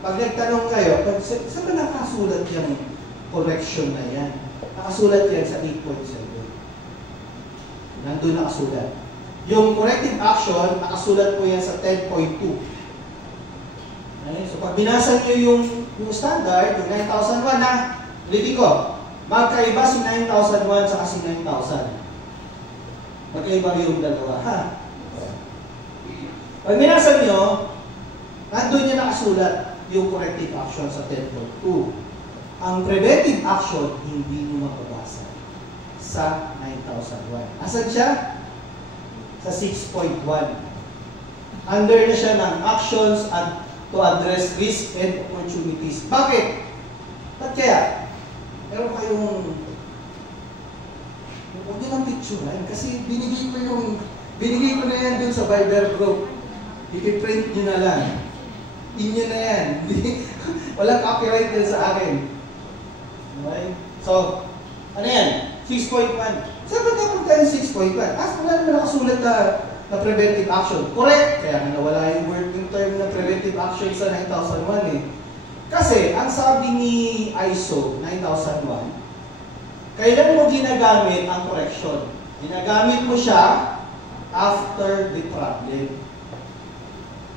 Pag nagtanong kayo, saan ba nakasulat yung correction na yan? Nakasulat yan sa 8.7. Nandun nakasulat. Yung corrective action, nakasulat po yan sa 10.2. Okay? So pag binasa nyo yung standard, yung 9,001 na, ulitin ko, magkaiba si 9,001 sa si 9,000. Magkaiba yung dalawa. Ha? Pag binasa nyo, nandun nyo nakasulat yung corrective action sa 10.2. Ang preventive action, hindi nyo mababasa sa 9,001. Asan siya? Sa 6.1. Under na siya ng actions to address risk and opportunities. Bakit? Ba't kaya? Meron kayong huwag nyo ng picture kasi binigay ko na yan dun sa Viber group. I-print nyo na lang. Inyo na yan. Walang copyright din sa akin. Okay? So, ano yan? 6.1. Saan ba dapat tayo 6.1? Wala naman nakasulat na na preventive action. Correct! Kaya nga nawala yung word yung term na preventive action sa 9001 eh. Kasi, ang sabi ni ISO 9001, kailan mo ginagamit ang correction? Ginagamit mo siya after the problem.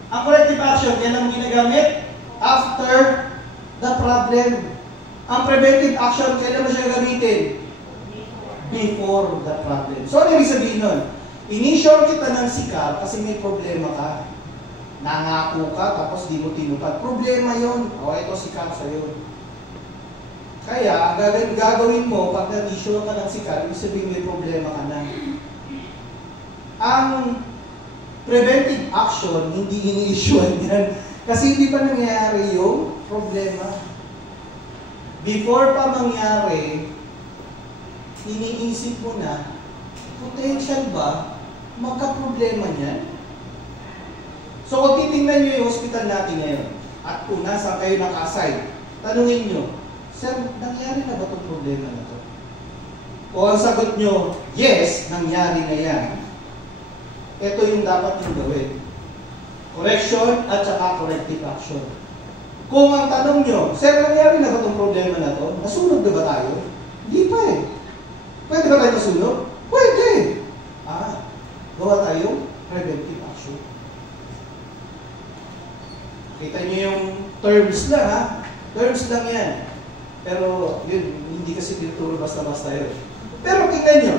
Ang corrective action, kailan mo ginagamit? After the problem. Ang preventive action, kailan mo siya gamitin? Before the problem. So, ano ibig sabihin nun? Inisure kita ng sikap kasi may problema ka. Nangako ka, tapos di mo tinupad. Problema yon. O, ito sikap sa'yo. Kaya, gagawin mo, pag na-issue ka ng sikap, ibig sabihin may problema ka na. Ang preventive action, hindi ini-issuean yan. Kasi hindi pa nangyayari yung problema. Before pa mangyari, iniisip mo na, potential ba magka-problema niyan? So kung titingnan nyo yung hospital natin ngayon, at una, saan kayo naka-assign, tanungin nyo, sir, nangyari na ba itong problema na ito? Kung ang sagot nyo, yes, nangyari na yan, ito yung dapat nyo gawin. Correction at saka corrective action. Kung ang tanong nyo, sir, nangyari na ba itong problema na ito? Nasunog na ba tayo? Hindi pa eh. Pwede ba tayo nasunog? Pwede. Gawa tayong preventive action. Kita nyo yung terms lang ha? Terms lang yan. Pero yun, hindi kasi tinuturo basta-basta yun. Pero tingnan nyo,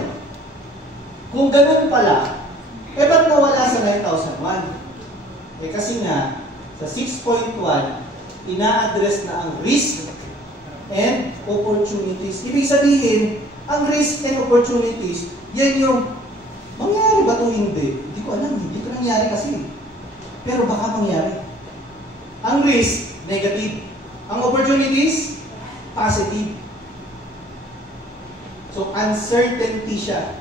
kung ganun pala, ba't nawala sa 9001? Kasi nga, sa 6.1, ina-address na ang risk and opportunities. Ibig sabihin, ang risk and opportunities, yan yung, mangyari ba ito hindi? Hindi ko alam, hindi ito nangyari kasi. Pero baka mangyari. Ang risk, negative. Ang opportunities, positive. So, uncertainty siya.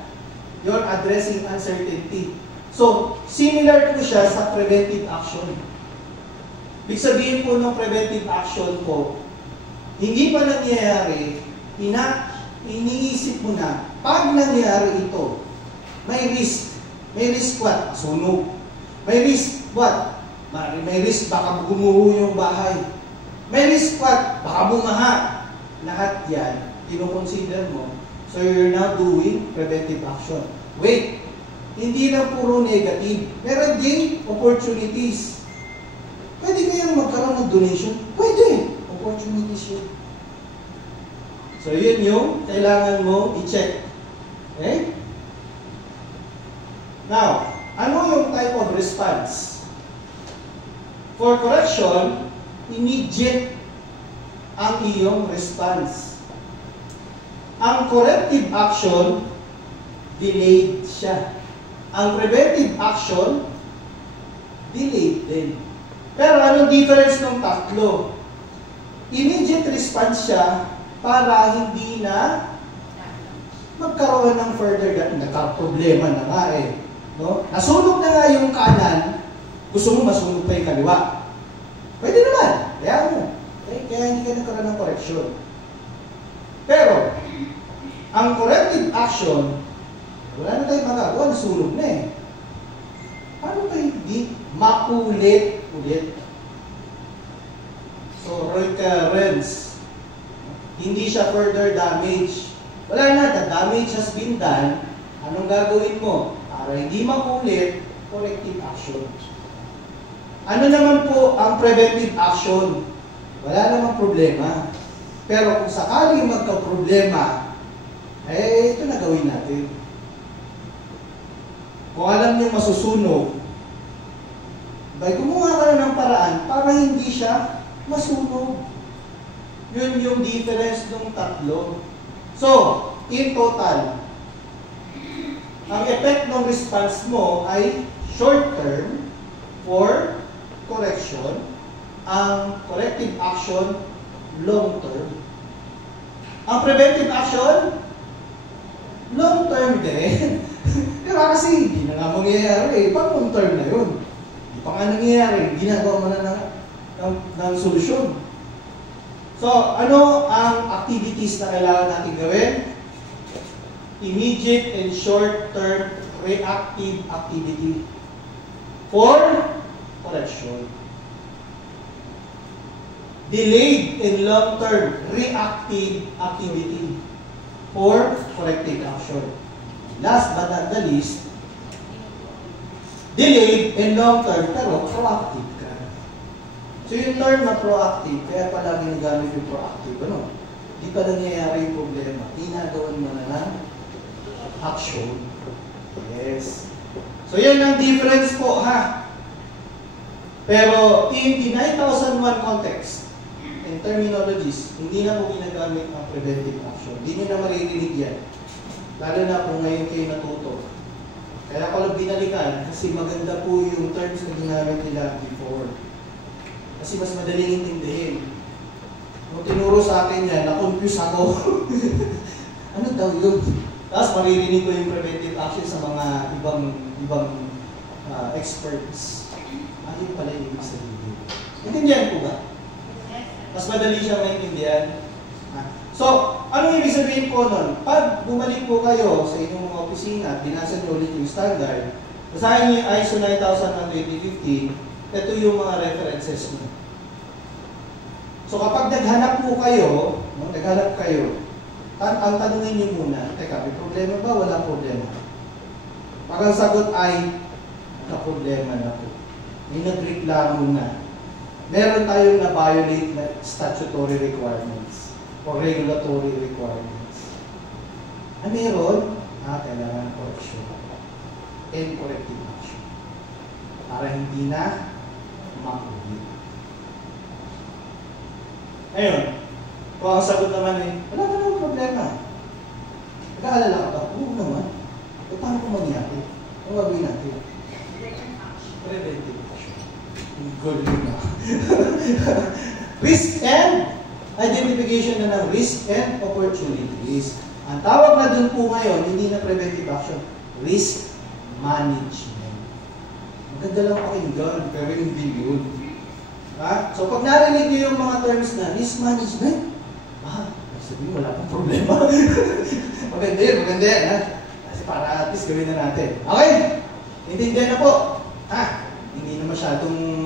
You're addressing uncertainty. So, similar po siya sa preventive action. Ibig sabihin po ng preventive action po, hindi pa nangyayari, iniisip mo na, pag nangyari ito, may risk. May risk what? Sunog. May risk what? May risk baka gumuho yung bahay. May risk what? Baka bumaha. Lahat yan, kino-consider mo. So you're now doing preventive action. Wait, hindi na puro negative. Meron din opportunities. Pwede kayang magkaroon ng donation? Pwede. Opportunities yun. So yun yung kailangan mo i-check. Okay? Now, ano yung type of response? For correction, immediate ang iyong response. Ang corrective action, delayed siya. Ang preventive action, delayed din. Pero anong difference ng tatlo? Immediate response siya para hindi na magkaroon ng further nagka-problema na nga eh. No? Nasunog na nga yung kanan, gusto mo masunog pa yung kaliwa. Pwede naman, kaya mo. Kaya hindi ka nagkaroon ng correction. Pero, ang corrective action, wala na tayong magagawa, nasunog na eh. Paano ba hindi makulit-ulit? So, recurrence. Hindi siya further damage. Wala na, the damage has been done. Anong gagawin mo? Para hindi makulit, corrective action. Ano naman po ang preventive action? Wala namang problema. Pero kung sakaling magka-problema, ito na gawin natin. Kung alam niyo masusunog, gumawa ka na ng paraan para hindi siya masunog. Yun yung difference ng tatlo. So, in total, ang effect ng response mo ay short term for correction, ang corrective action, long term. Ang preventive action, long term din. Diba kasi hindi na nga mangyayari, pang long term na yun. Hindi pa nga nangyayari, ginagawa mo na ng solusyon. So, ano ang activities na kailangan natin gawin? Immediate and short-term reactive activity for correction. Delayed and long-term reactive activity for corrective action. Last but not the least, delayed and long-term pero proactive ka. So yung term na proactive, kaya palagi nagamit yung proactive. Ano? Di pa nangyayari yung problema. Ginagawan mo na ng action. Yes. So yan ang difference po ha. Pero in the 9001 context, in terminologies, hindi na po ginagamit ang preventive action. Hindi nyo na maririnig yan. Lalo na po ngayon kayo natuto. Kaya ko lang binalikan kasi maganda po yung terms na ginamit nila before. Kasi mas madaling intindihin. Nung tinuro sa akin yan, na-confuse ako. Ano daw yun? Tapos maririnig ko yung preventive action sa mga ibang experts. Ayun pala yung ibig sabihin. Intindihan po ba? Mas madali siya maintindihan. So, anong ibig sabihin po nun? Pag bumalik po kayo sa inyong mga opisina at binasa nyo ulit yung standard, basahin nyo yung ISO 9001:2015, ito yung mga references nyo. So, kapag naghanap po kayo, ang tanungin nyo muna, teka, may problema ba? Wala problema. Pag ang sagot ay, na-problema na po. May nagreklamo na. Meron tayong na-violate na statutory requirements or regulatory requirements. Meron, kailangan correction and corrective action para hindi na makulit. Ayun, kung ang sagot naman wala ka naman problema. Nag-aalala ka ba? Oo naman. Paano kung mangyari? Ang gagawin natin? Preventive action. Good na. Risk and identification na ng risk and opportunities. Ang tawag na dun po ngayon, hindi na preventive action, risk management. Maganda lang pakinggan, pero hindi yun. So pag narinig nyo yung mga terms na risk management, sabihin wala pang problema. Maganda yan, ha? Kasi para at least gawin na natin. Okay? Intindihan na po. Hindi na masyadong,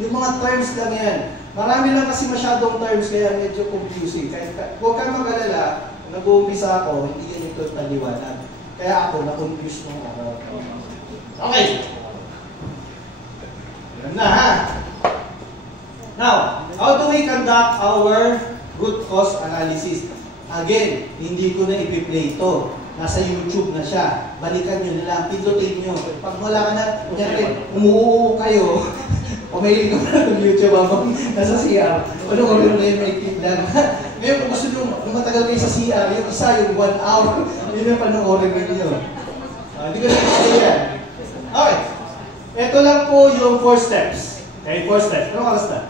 yung mga terms lang yan. Marami lang kasi masyadong terms, kaya medyo confusing. Kaya huwag kang mag-alala, nag-uumpisa ako, hindi yan ito taliwanag. Kaya ako, na-confuse nung araw. Okay. Yan na, ha? Now, how do we conduct our root cause analysis? Again, hindi ko na ipi-play ito. Nasa YouTube na siya. Balikan nyo na lang, pindutin nyo. Pag wala ka na, umuuo kayo, pumiling ko na ng YouTube ako, nasa CR. Ano na yung may tip lang. Ngayon, kung gusto nyo, kung matagal kayo sa CR, yung isa, yung 1 hour, yun yung panoorin ninyo. Hindi ko na yan. Okay. Ito lang po yung 4 steps. Okay, 4 steps. Ano kalas na?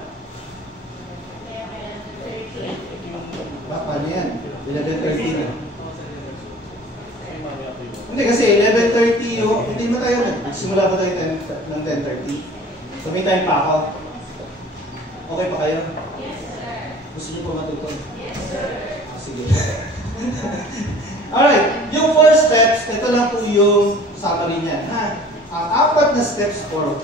Paano yan? 11:30 na. Hindi kasi 11:30 yung, hindi mo tayo, simula ba tayo ng 10:30? So may time pa ako. Okay pa kayo? Yes, sir. Gusto niyo po matuto? Yes, sir. Sige. Alright, yung 4 steps, ito lang po yung summary niyan. Ang 4 na steps for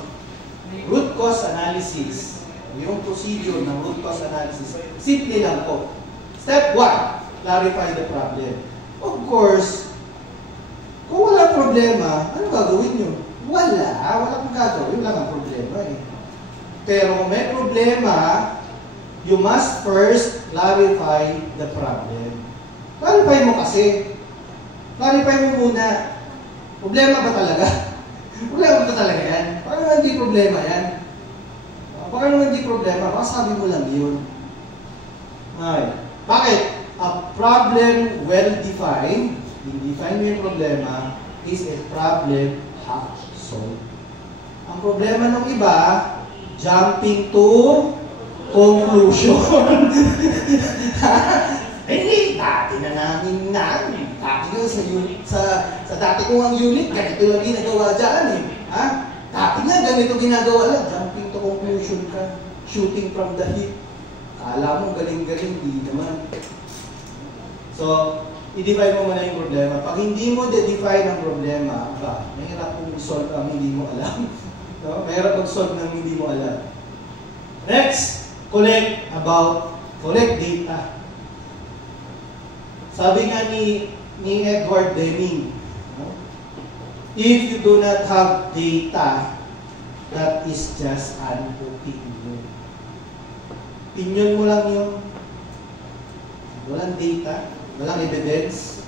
root cause analysis, yung procedure ng root cause analysis, simple lang po. Step 1, clarify the problem. Of course, kung wala problema, ano gagawin nyo? Wala kang gagawin, wala kang problema eh. Pero kung may problema, you must first clarify the problem. Clarify mo kasi. Clarify mo muna. Problema ba talaga? Problema ba talaga yan? Baka naman hindi problema yan. Baka naman hindi problema, baka sabi mo lang yun. Okay. Bakit? A problem well-defined, define mo yung problema, is a problem half solved. Ang problema ng iba, jumping to conclusion. Hindi, dati na namin dati ko sa dati ko ang unit, ganito lang ginagawa dyan eh. Dati nga, ganito ginagawa lang, jumping to conclusion ka, shooting from the hip. Kala mo galing-galing, di naman. So, i-define mo muna yung problema. Pag hindi mo de-define ang problema, mahirap kung solve ang hindi mo alam. No? Mahirap mag-solve ng hindi mo alam. Next, collect data. Sabi nga ni Edward Deming, no? If you do not have data, that is just an opinion. Opinion mo lang yun. Walang data, walang evidence,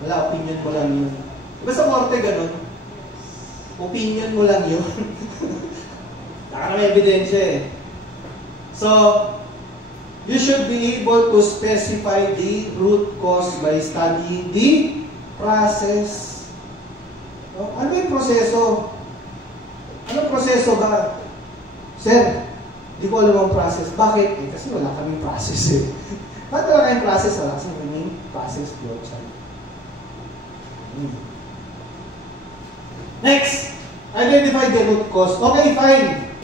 wala opinion mo lang yun. Diba sa korte ganun? Opinion mo lang yun. Baka may ebidensya eh. So, you should be able to specify the root cause by studying the process. No? Ano yung proseso? Anong proseso ba? Sir, di ko alam ang process. Bakit? Eh, kasi wala kaming process eh. Ba't wala kaming process? Wala kasi kaming process flowchart. Next, identify the root cause. Okay, fine.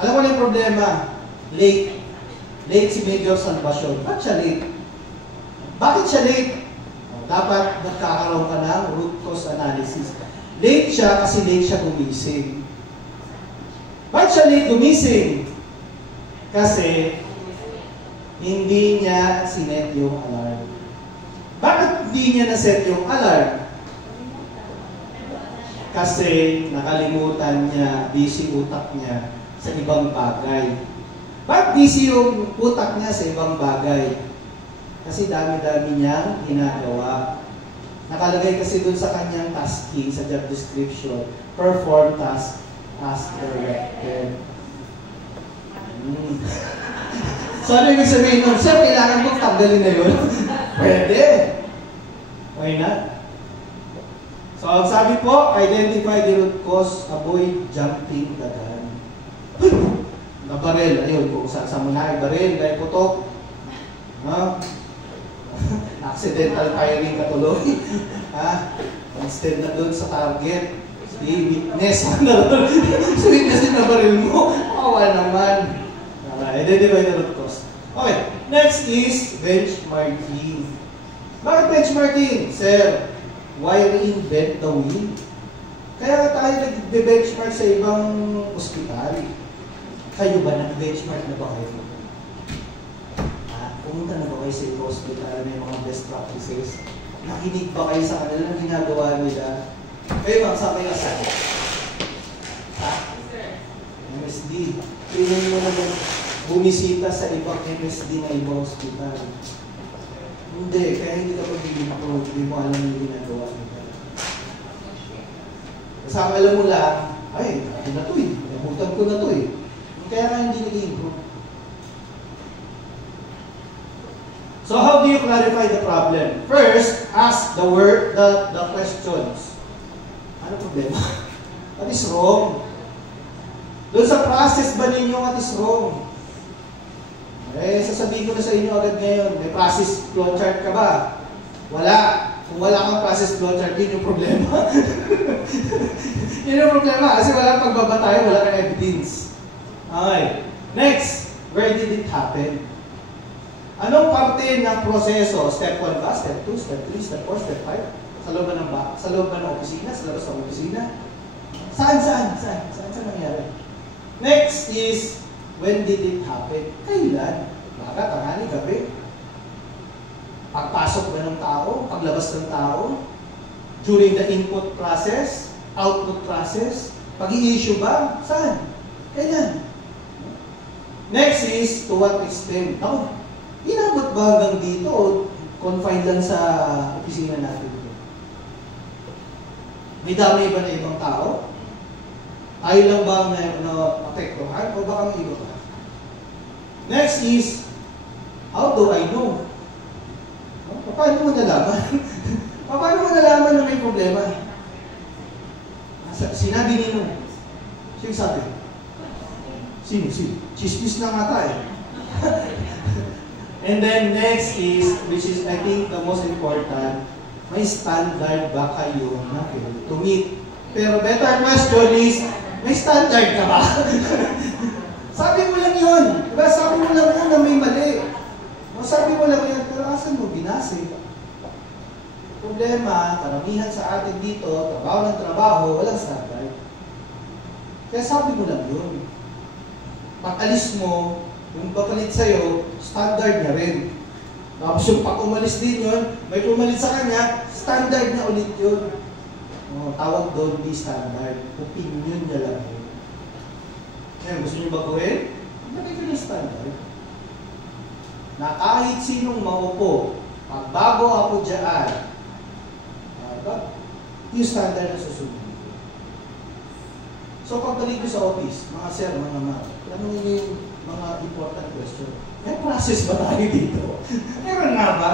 Alam mo na yung problema. Late. Late si Major Salvacion. Ba't siya late? Bakit siya late? Dapat nagkakaroon ka ng root cause analysis. Late siya kasi late siya gumising. Bakit siya late gumising? Kasi hindi niya sinet yung alarm. Bakit hindi niya naset yung alarm? Kasi nakalimutan niya, busy utak niya sa ibang bagay. Bakit busy yung utak niya sa ibang bagay? Kasi dami-dami niyang ginagawa. Nakalagay kasi dun sa kanyang tasking, sa job description, perform task as directed. So ano yung sabihin nun? Sir, kailangan kong tanggalin na yun? Pwede. Why not? So ang sabi po, identify the root cause, avoid jumping the gun. Nabaril, ayun, kung saan mo na ibaril, dahil putok. No? Accidental firing ka tuloy. Instead na doon sa target, si witness. Si witness din nabaril mo. Awa naman. Identify the root cause. Okay, next is benchmarking. Bakit benchmarking? Sir, why reinvent the wheel? Kaya tayo nag-benchmark sa ibang ospital. Kayo ba, nag-benchmark na ba kayo? Pumunta na ba kayo sa ibang ospital, may mga best practices? Nakinig ba kayo sa kanila ng ginagawa nila? Kayo ba, saan kayo asal? MSD. Pinan mo na bumisita sa ibang MSD na ibang ospital. Hindi, kaya hindi ka pag-improve, hindi mo alam yung ginagawa nila. Kasi ang alam mo lang, ay, ito na to eh. Nabutan ko na to eh. Kaya nga hindi nag-improve. So how do you clarify the problem? First, ask the questions. Ano problema? What is wrong? Doon sa process ba ninyo, what is wrong? Eh, sasabihin ko na sa inyo agad ngayon, may process flowchart ka ba? Wala. Kung wala kang process flowchart, yun yung problema. Yun yung problema, kasi wala pagbabatay, wala kang evidence. Okay. Next, where did it happen? Anong parte ng proseso? Step 1 ba? Step 2? Step 3? Step 4? Step 5? Sa loob ba ng Sa loob ba ng opisina? Sa labas ng opisina? Saan nangyari? Next is, when did it happen? Kailan? Baka, tanghali, gabi. Pagpasok ba ng tao? Paglabas ng tao? During the input process? Output process? Pag-i-issue ba? Saan? Kailan? Next is, to what extent? Ako, inabot ba hanggang dito o confined lang sa opisina natin? May dami ba na ibang tao? Ayaw lang ba ang na-apektuhan o baka may iba pa? Next is, how do I know? Paano mo nalaman? Paano mo nalaman na may problema? Sinabi nino. Sino sabi? Sino? Chismis lang ata eh. And then next is, which is I think the most important, may standard ba kayo na to meet? Pero better question is, may standard ka ba? Sabi mo lang yun. Diba? Sabi mo lang yun na may mali. O sabi mo lang yun, pero asan mo binase? Problema, karamihan sa atin dito, trabaho ng trabaho, walang standard. Kaya sabi mo lang yun. Pag alis mo, yung papalit sa'yo, standard na rin. Tapos yung pag umalis din yun, may pumalit sa kanya, standard na ulit yun. Tawag doon, di standard. Opinion niya lang yun. Kaya gusto niyo baguhin? Bakit yun yung standard? Na kahit sinong maupo, pag bago ako dyan, yung standard na susunod. So, pagbalik ko sa office, mga sir, mga ma'am, tanongin niyo yung mga important question. May process ba tayo dito? Meron nga ba?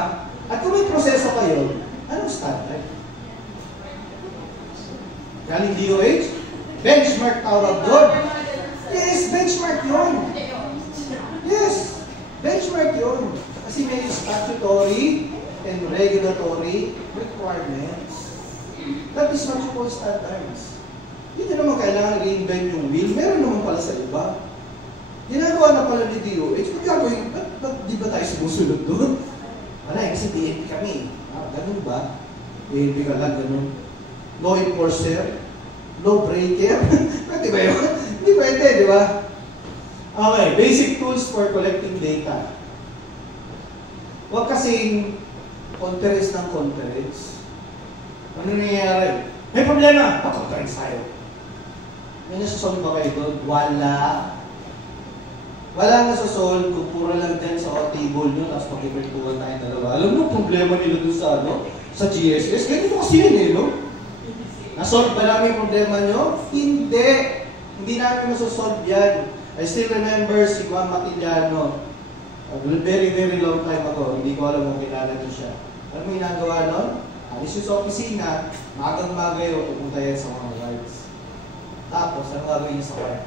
At kung may proseso kayo, anong standard? Galing DOH? Benchmark tawag doon. Yes, benchmark yun. Yes, benchmark yun. Kasi may statutory and regulatory requirements. That is what you call standards. Hindi naman kailangan reinvent yung wheel. Meron naman pala sa iba. Ginagawa na pala ni DOH. Ba't gagawin? Ba't di ba tayo sumusunod doon? Wala, kasi DNP kami. Ganun ba? DNP ka lang, ganun. Law enforcer? Law breaker? Pwede ba yun? Hindi pwede, di ba? Okay, basic tools for collecting data. Huwag kasing conference ng conference. Ano nangyayari? May problema! Pa-conference tayo. May nasusolve ba kayo doon? Wala. Wala nasusolve kung puro lang dyan sa table nyo, tapos pagkikwentuhan tayo dalawa. Alam mo, problema nila doon sa sa GSS. Ganito kasi yun no? Nasolve ba namin yung problema nyo? Hindi. Hindi namin masosolve yan. I still remember si Juan Matillano. A very, very long time ago. Hindi ko alam kung kilala ko siya. Ano mo ginagawa nun? Alis yung sa opisina, magang-maga yun, pupunta yan sa mga guards. Tapos, ano gagawin niya sa court?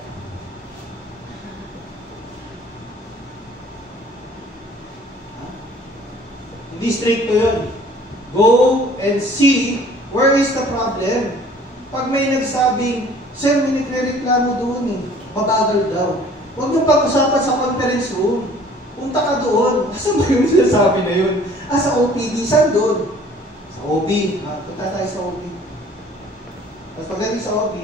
Hindi straight to yun. Go and see where is the problem. Pag may nagsabing, sir, may nagre-reklamo doon eh, mabagal daw. Huwag niyong pag-usapan sa conference room. Punta ka doon. Saan ba yung sinasabi na yun? Sa OPD, saan doon? Sa OB. Punta tayo sa OB. Tapos pagdating sa OB,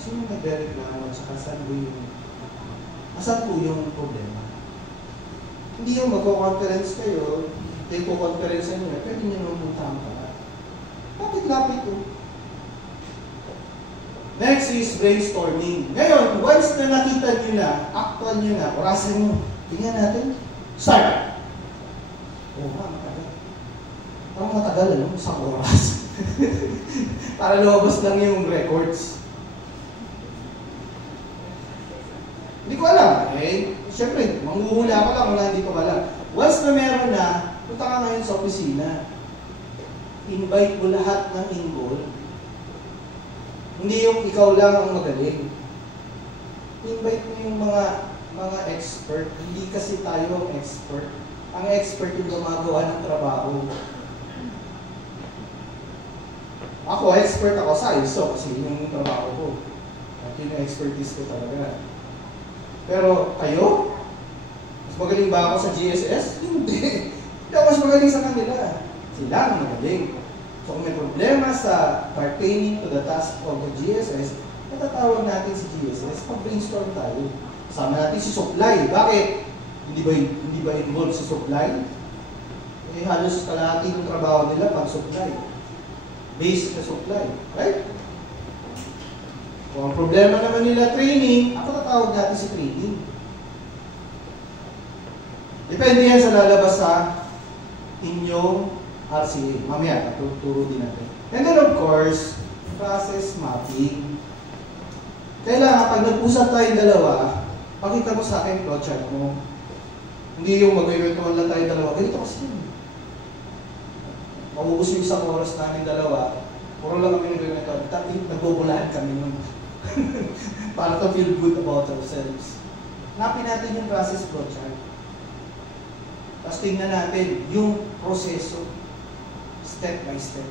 sino nagre-reklamo at saka saan po yung problema? Hindi yung magko-conference kayo, kayo po-conference nyo, pwede nyo naman puntahan ka. Bakit lapit ko? Next is brainstorming. Ngayon, once na nakita nyo na, actual nyo na, orasan nyo, tingnan natin, start! Matagal. Parang matagal, isang oras. Para lumabas lang yung records. Hindi ko alam. Siyempre, manghuhula ka lang, wala hindi ko alam. Once na meron na, punta ka ngayon sa opisina. Invite mo lahat ng involved. Hindi yung ikaw lang ang magaling. Invite mo yung mga expert. Hindi kasi tayo ang expert. Ang expert yung gumagawa ng trabaho. Ako, expert ako sa ISO kasi yun yung trabaho ko. At yun yung expertise ko talaga. Pero kayo? Mas magaling ba ako sa GSS? Hindi. Hindi ako mas magaling sa kanila. Sila ang magaling. So kung may problema sa pertaining to the task of the GSS, matatawag natin si GSS, pag-brainstorm tayo. Kasama natin si supply. Bakit? Hindi ba involved si supply? Halos kalahati ng trabaho nila pag-supply. Based sa supply. Right? Kung ang problema naman nila training, ako tatawag natin si training. Depende yan sa lalabas sa inyong RCA. Mamaya, tuturo din natin. And then of course, process mapping. Kailangan, pag nag-usap tayong dalawa, pakita mo sa akin flowchart mo. Hindi yung mag-virtual lang tayong dalawa. Ganito kasi yun. Maubos yung isang oras namin dalawa. Puro lang kami nag-virtual. Nagbubulahan kami nun. Para to feel good about ourselves. Napin natin yung process flowchart. Tapos tingnan natin yung proseso. Step by step.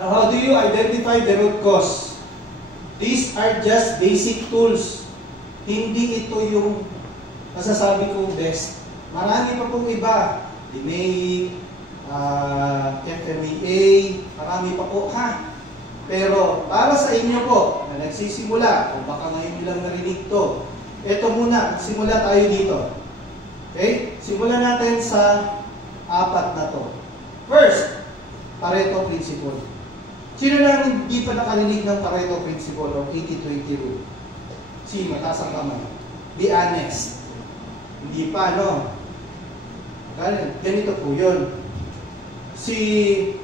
Now, how do you identify the root cause? These are just basic tools. Hindi ito yung masasabi ko best. Marami pa pong iba. DMAIC, FMEA, marami pa po ha. Pero para sa inyo po na nagsisimula, o baka ngayon nilang narinig to, ito muna, simula tayo dito. Okay? Simulan natin sa apat na to. First, Pareto Principle. Sino na hindi pa nakarinig ng Pareto Principle o 80-20 rule? Sino? Taas ang kamay. Be honest. Hindi pa, no? Ganito po yun. Si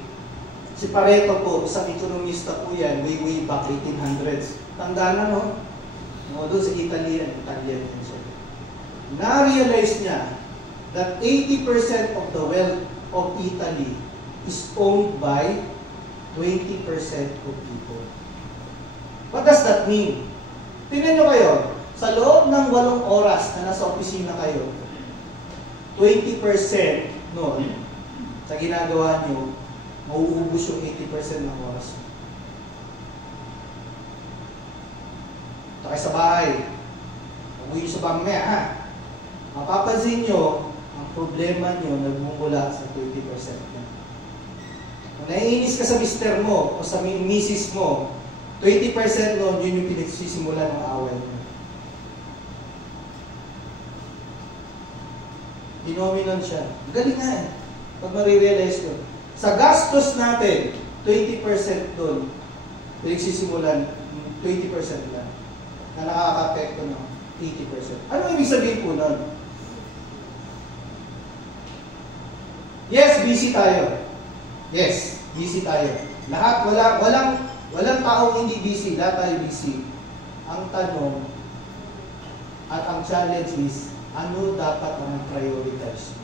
Pareto po, isang ekonomista po yan, way back 1800s. Tanda na, no? Doon sa Italian yan siya. Na-realize niya that 80% of the wealth of Italy is owned by 20% of people. What does that mean? Tingnan nyo kayo, sa loob ng 8 oras na nasa opisina kayo, 20% noon, sa ginagawa nyo, mauubos yung 80% ng oras. Ito kayo sa bahay. Uwi sa bahay mamaya, ha? Mapapansin nyo, ang problema nyo nagmumula sa 20% na. Kung naiinis ka sa mister mo o sa misis mo, 20% noon, yun yung pinagsisimula ng away mo. Phenomenon siya. Galing nga eh. Pag marirealize ko. Sa gastos natin, 20% doon, pinagsisimulan, 20% lang, na nakaka-apekto ng 80%. Ano ibig sabihin po nun? Yes, busy tayo. Yes, busy tayo. Lahat, walang taong hindi busy, lahat tayo busy. Ang tanong at ang challenge is, ano dapat ang prioritize mo?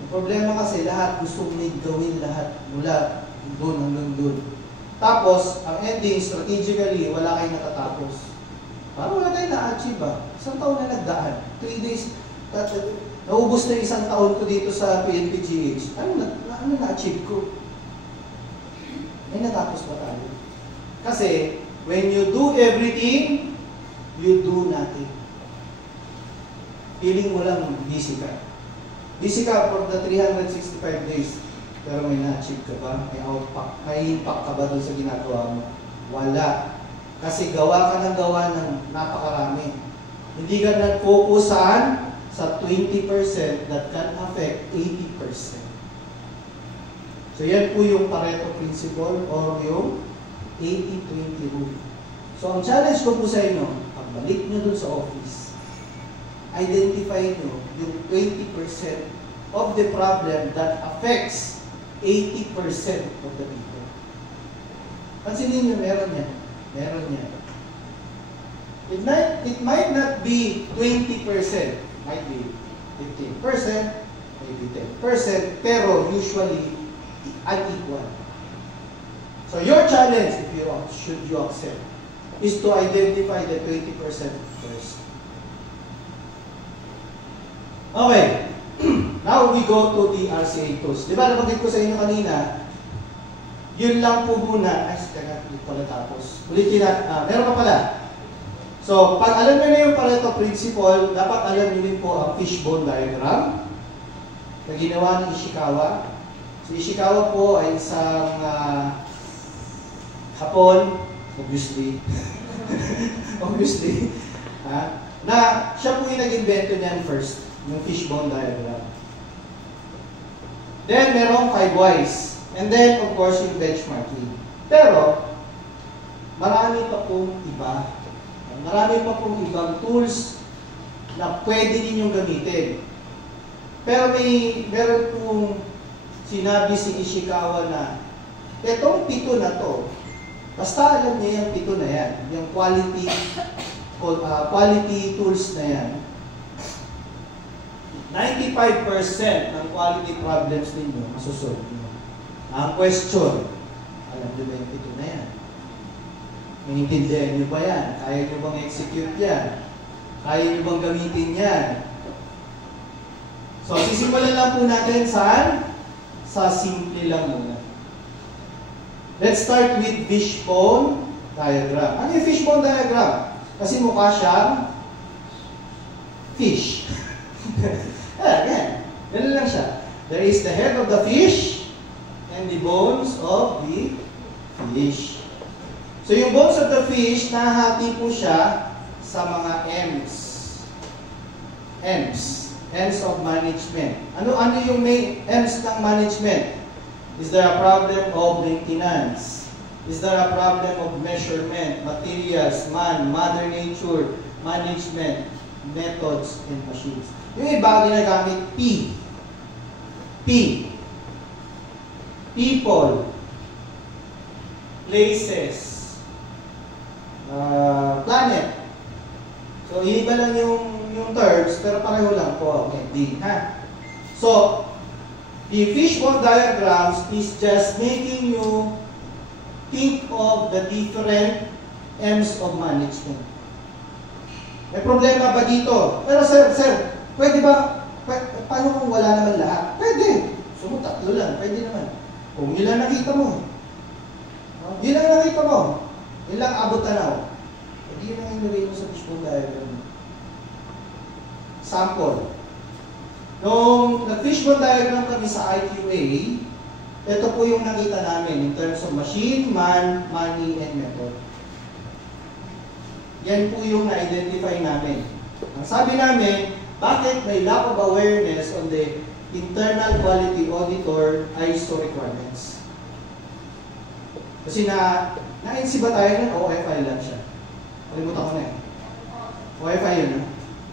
Ang problema kasi lahat gusto nila gawin lahat mula doon hanggang doon. Tapos, ang ending, strategically, wala kayong natatapos. Parang wala tayong na-achieve ba? Isang taon na nagdaan. 3 days, naubos na isang taon ko dito sa PNPGH. Ano na-achieve ko? May natapos pa tayo. Kasi, when you do everything, you do nothing. Feeling mo lang busy ka. Busy ka for the 365 days. Pero may na-achieve ka ba? May impact ka ba doon sa ginagawa mo? Wala. Kasi gawa ka ng napakarami. Hindi ka nag-focusan sa 20% that can affect 80%. So yan po yung Pareto Principle or yung 80-20 rule. So ang challenge ko po sa inyo, pagbalik nyo dun sa office, identify nyo yung 20% of the problem that affects 80% of the people. Pansinin nyo, meron yan. Meron yan. It might not be 20%. Might be 15%, maybe 10%, pero usually unequal. So your challenge, should you accept, is to identify the 20% first. Okay. Now we go to the RCA tools. Di ba nabanggit ko sa inyo kanina, yun lang po muna. Ay, hindi pala tapos. Ulitin na, meron pa pala. So, pag alam nyo na yung Pareto Principle, dapat alam nyo din po ang fishbone diagram na ginawa ni Ishikawa. Si Ishikawa po ay isang Hapon, obviously. Obviously. Na siya po yung nag-invento niyan first, yung fishbone diagram. Then, merong 5 whys. And then, of course, yung benchmarking. Pero, marami pa pong iba. Marami pa pong ibang tools na pwede ninyong gamitin. Pero meron pong sinabi si Ishikawa na etong 7 na to, basta alam niya yung 7 na yan, yung quality tools na yan, 95% ng quality problems ninyo masusolve nyo. Ang question, alam nyo ba yung 7 na yan? Maintindihan nyo ba yan? Kaya nyo bang execute yan? Kaya nyo bang gamitin yan? So, sisimulan lang po natin saan? Sa simple lang muna. Let's start with fishbone diagram. Ano yung fishbone diagram? Kasi mukha siyang fish. Yan. There is the head of the fish and the bones of the fish. So yung bones of the fish, nahati po siya sa mga M's. M's of management. Ano yung may M's ng management? Is there a problem of maintenance? Is there a problem of measurement, materials, man, mother nature, management, methods, and machines? Yung iba ginagamit P. People, places, planet. So, iba lang yung terms, pero pareho lang po. Okay, D. Ha? So, the fishbone diagrams is just making you think of the different M's of management. May problema ba dito? Pero sir, pwede ba? Paano kung wala naman lahat? Pwede. So, tatlo lang. Pwede naman. Kung yun lang nakita mo. Yun lang nakita mo. Yun lang abot tanaw. Hindi yun ang ilagay mo sa fishbone diagram. Sample. Nung nag-fishbone diagram kami sa IQA, ito po yung nakita namin in terms of machine, man, money, and method. Yan po yung na-identify namin. Ang sabi namin, bakit may lack of awareness on the internal quality auditor ISO requirements? Kasi na-NC ba tayo nun? OFI lang siya. Kalimutan ko na eh. OFI yun, ha?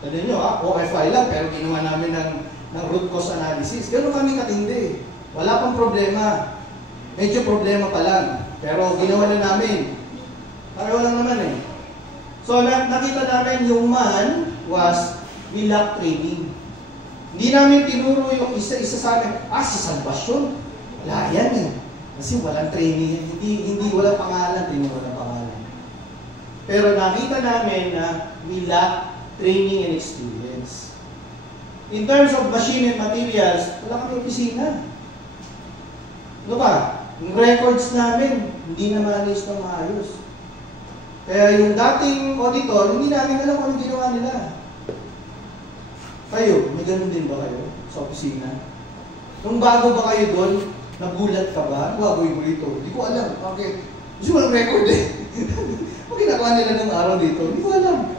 Tandaan nyo, ha? OFI lang, pero ginawa namin ng root cause analysis. Gano'n kami katindi. Wala pang problema. Medyo problema pa lang. Pero ginawa na namin. Pareho lang naman eh. So, nakita namin yung man was we lack training. Hindi namin tinuro yung isa-isa sa amin, si Salvacion. Wala yan eh. Kasi walang training. Hindi walang pangalan. Hindi walang pangalan. Pero nakita namin na we lack training and experience. In terms of machine and materials, wala kami opisina. Ano ba? Yung records namin, hindi na manage ng maayos. Kaya yung dating auditor, hindi namin alam kung ano ginawa nila. Kayo, may ganun din ba kayo sa opisina? Nung bago ba kayo doon, nagulat ka ba? Ano gagawin mo dito? Hindi ko alam. Okay. Kasi walang record eh. Kung ginagawa nila ng araw dito, hindi ko alam.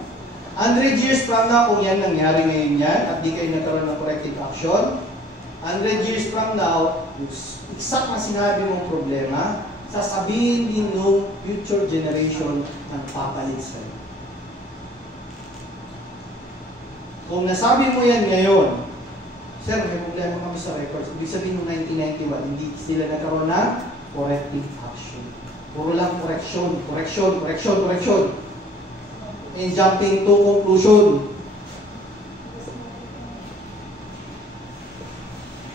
100 years from now, kung yan nangyari ngayon yan, at di kayo nagkaroon ng corrective action, 100 years from now, exact na sinabi mong problema, sasabihin din ng future generation ang papalit sa'yo. Kung nasabi mo yan ngayon, sir, may problema kami sa records. Ibig sabihin ng 1991, hindi sila nagkaroon ng corrective action. Puro lang correction. And jumping to conclusion.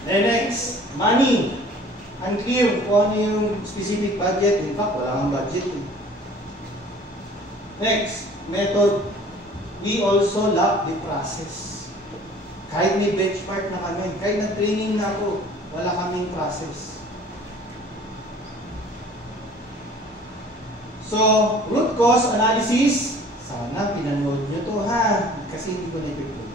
Then next, money. Unclear kung ano yung specific budget. In fact, wala kang budget. Next, method. We also lack the process. Kahit may benchmark na kami, kahit nag-training na ako, wala kaming process. So, root cause analysis, sana pinanood nyo to ha, kasi hindi ko na-prepare.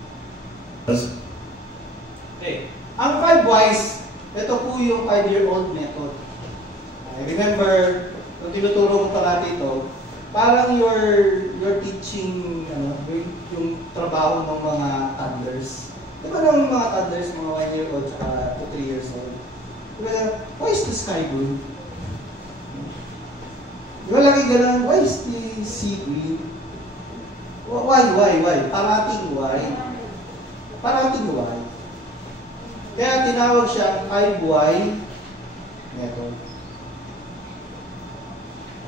Okay. Ang 5 whys, ito po yung 5-year-old method. Remember, kung tinuturo mo parati ito, parang you're teaching yung trabaho ng mga toddlers. Di ba ng mga toddlers, mga 1-year-old at 3 years old? Diba, why is the sky blue? Di ba lagi ganun, why is the sea green? Why? Parating why. Kaya tinawag siya 5-why method.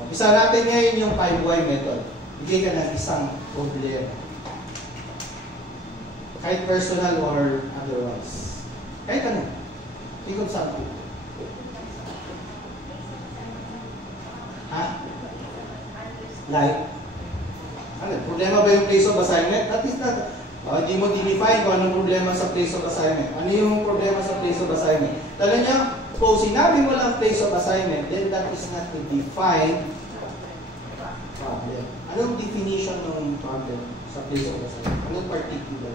Umpisa natin ngayon yung 5-why method. Bigay ka ng isang problema. Kahit personal or otherwise. Kahit ano. Ikot saan po. Ha? Like? Ano? Problema ba yung place of assignment? At least hindi mo dinefine kung anong problema sa place of assignment. Ano yung problema sa place of assignment? Tala niya, kung sinabi mo lang place of assignment, then that is not to define problem. Anong definition ng problem sa place of assignment? Anong particular?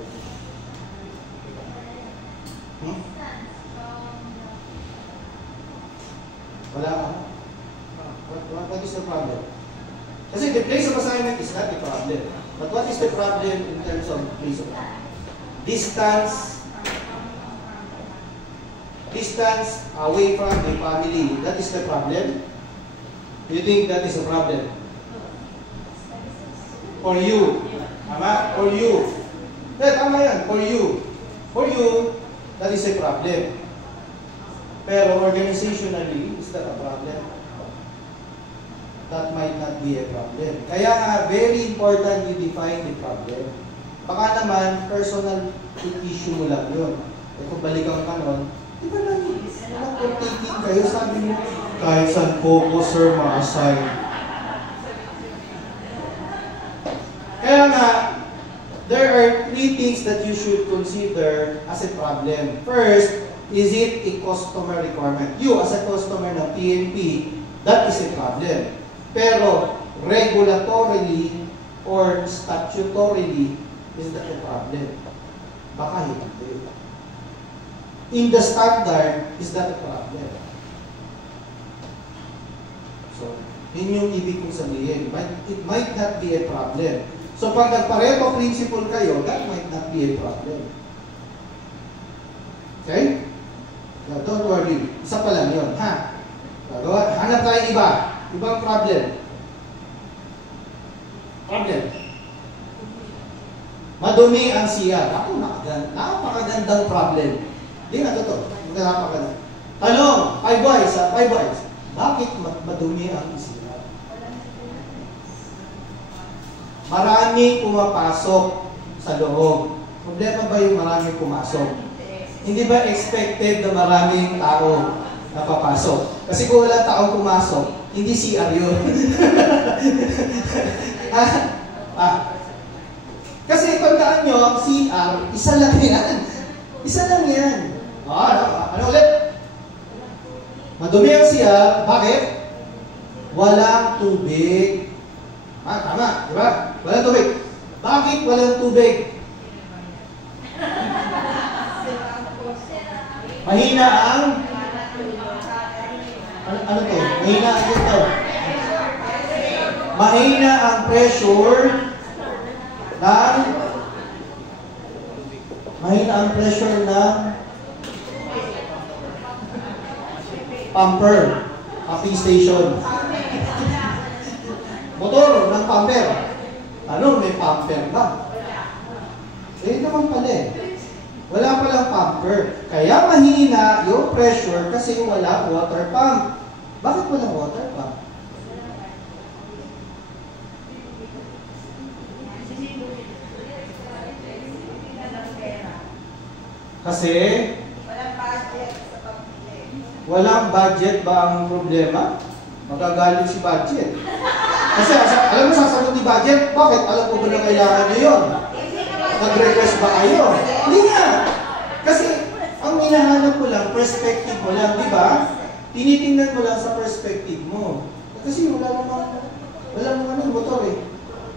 Wala ka? What is the problem? Kasi the place of assignment is not the problem. But what is the problem in terms of place of distance away from the family? That is the problem? Do you think that is a problem? For you. Tama? For you. Tama yan. For you. For you, that is a problem. Pero organizationally, is that a problem? That might not be a problem. Kaya nga, very important you define the problem. Baka naman, personal issue mo lang yun. E kung balikan ka nun, di ba lang, taking kayo, sabi mo, kahit saan focus or ma-assign. Kaya nga, there are three things that you should consider as a problem. First, is it a customer requirement? You, as a customer ng PNP, that is a problem. Pero, regulatorily or statutorily, is that a problem? Baka hindi. In the standard, is that a problem? So, yun yung ibig kong sabihin. It might not be a problem. So, pag nagpareto principle kayo, that might not be a problem. Okay? Now, don't worry. Isa pa lang yun, ha? Hanap tayo iba. Ibang problem. Madumi ang CR. Ako, napakagandang problem. Hindi nga totoo. Napakaganda. Tanong, 5 boys. Bakit madumi ang CR? Maraming pumapasok sa loob. Problema ba yung maraming pumasok? Hindi ba expected na maraming tao na papasok? Kasi kung walang taong pumasok, hindi CR yun. Kasi tandaan nyo, ang CR, isa lang yan. Isa lang yan. Ano ulit? Madumi ang CR, bakit? Walang tubig. Tama, di ba? Walang tubig. Bakit walang tubig? Mahina ang... Ano to? Mahina ang ito. Mahina ang pressure ng... Mahina ang pressure ng... pumper. Pumping station. Motor ng pumper. Ano? May pumper ba? Eh naman pala eh. Wala palang pumper. Kaya mahina yung pressure kasi wala water pump. Bakit walang water pump? Kasi walang budget ba ang problema? Magagalit si budget. Kasi alam mo sasagot ni budget, bakit? Alam ko ba na kailangan nyo yun? Nag-request ba kayo? Hindi nga. Kasi ang hinahanap mo lang, perspective mo lang, di ba? Tinitingnan mo lang sa perspective mo. Kasi wala namang motor eh.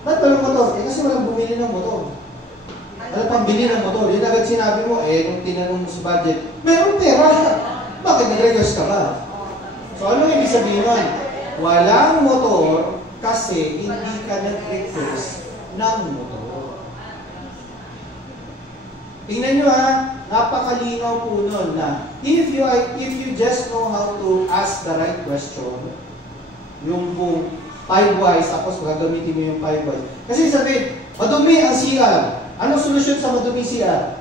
Ba't walang motor? Eh kasi walang bumili ng motor. Wala pang bili ng motor. Yun agad sinabi mo, kung tinanong mo sa budget, meron pera. Bakit nag-request ka ba? So ano ibig sabihin nun? Walang motor kasi hindi ka nag-request ng motor. Tingnan nyo ha, napakalinaw po nun na if you just know how to ask the right question, yung po 5 whys, tapos gagamitin mo yung 5 whys. Kasi sabihin, madumi ang CR. Anong solusyon sa madumi CR?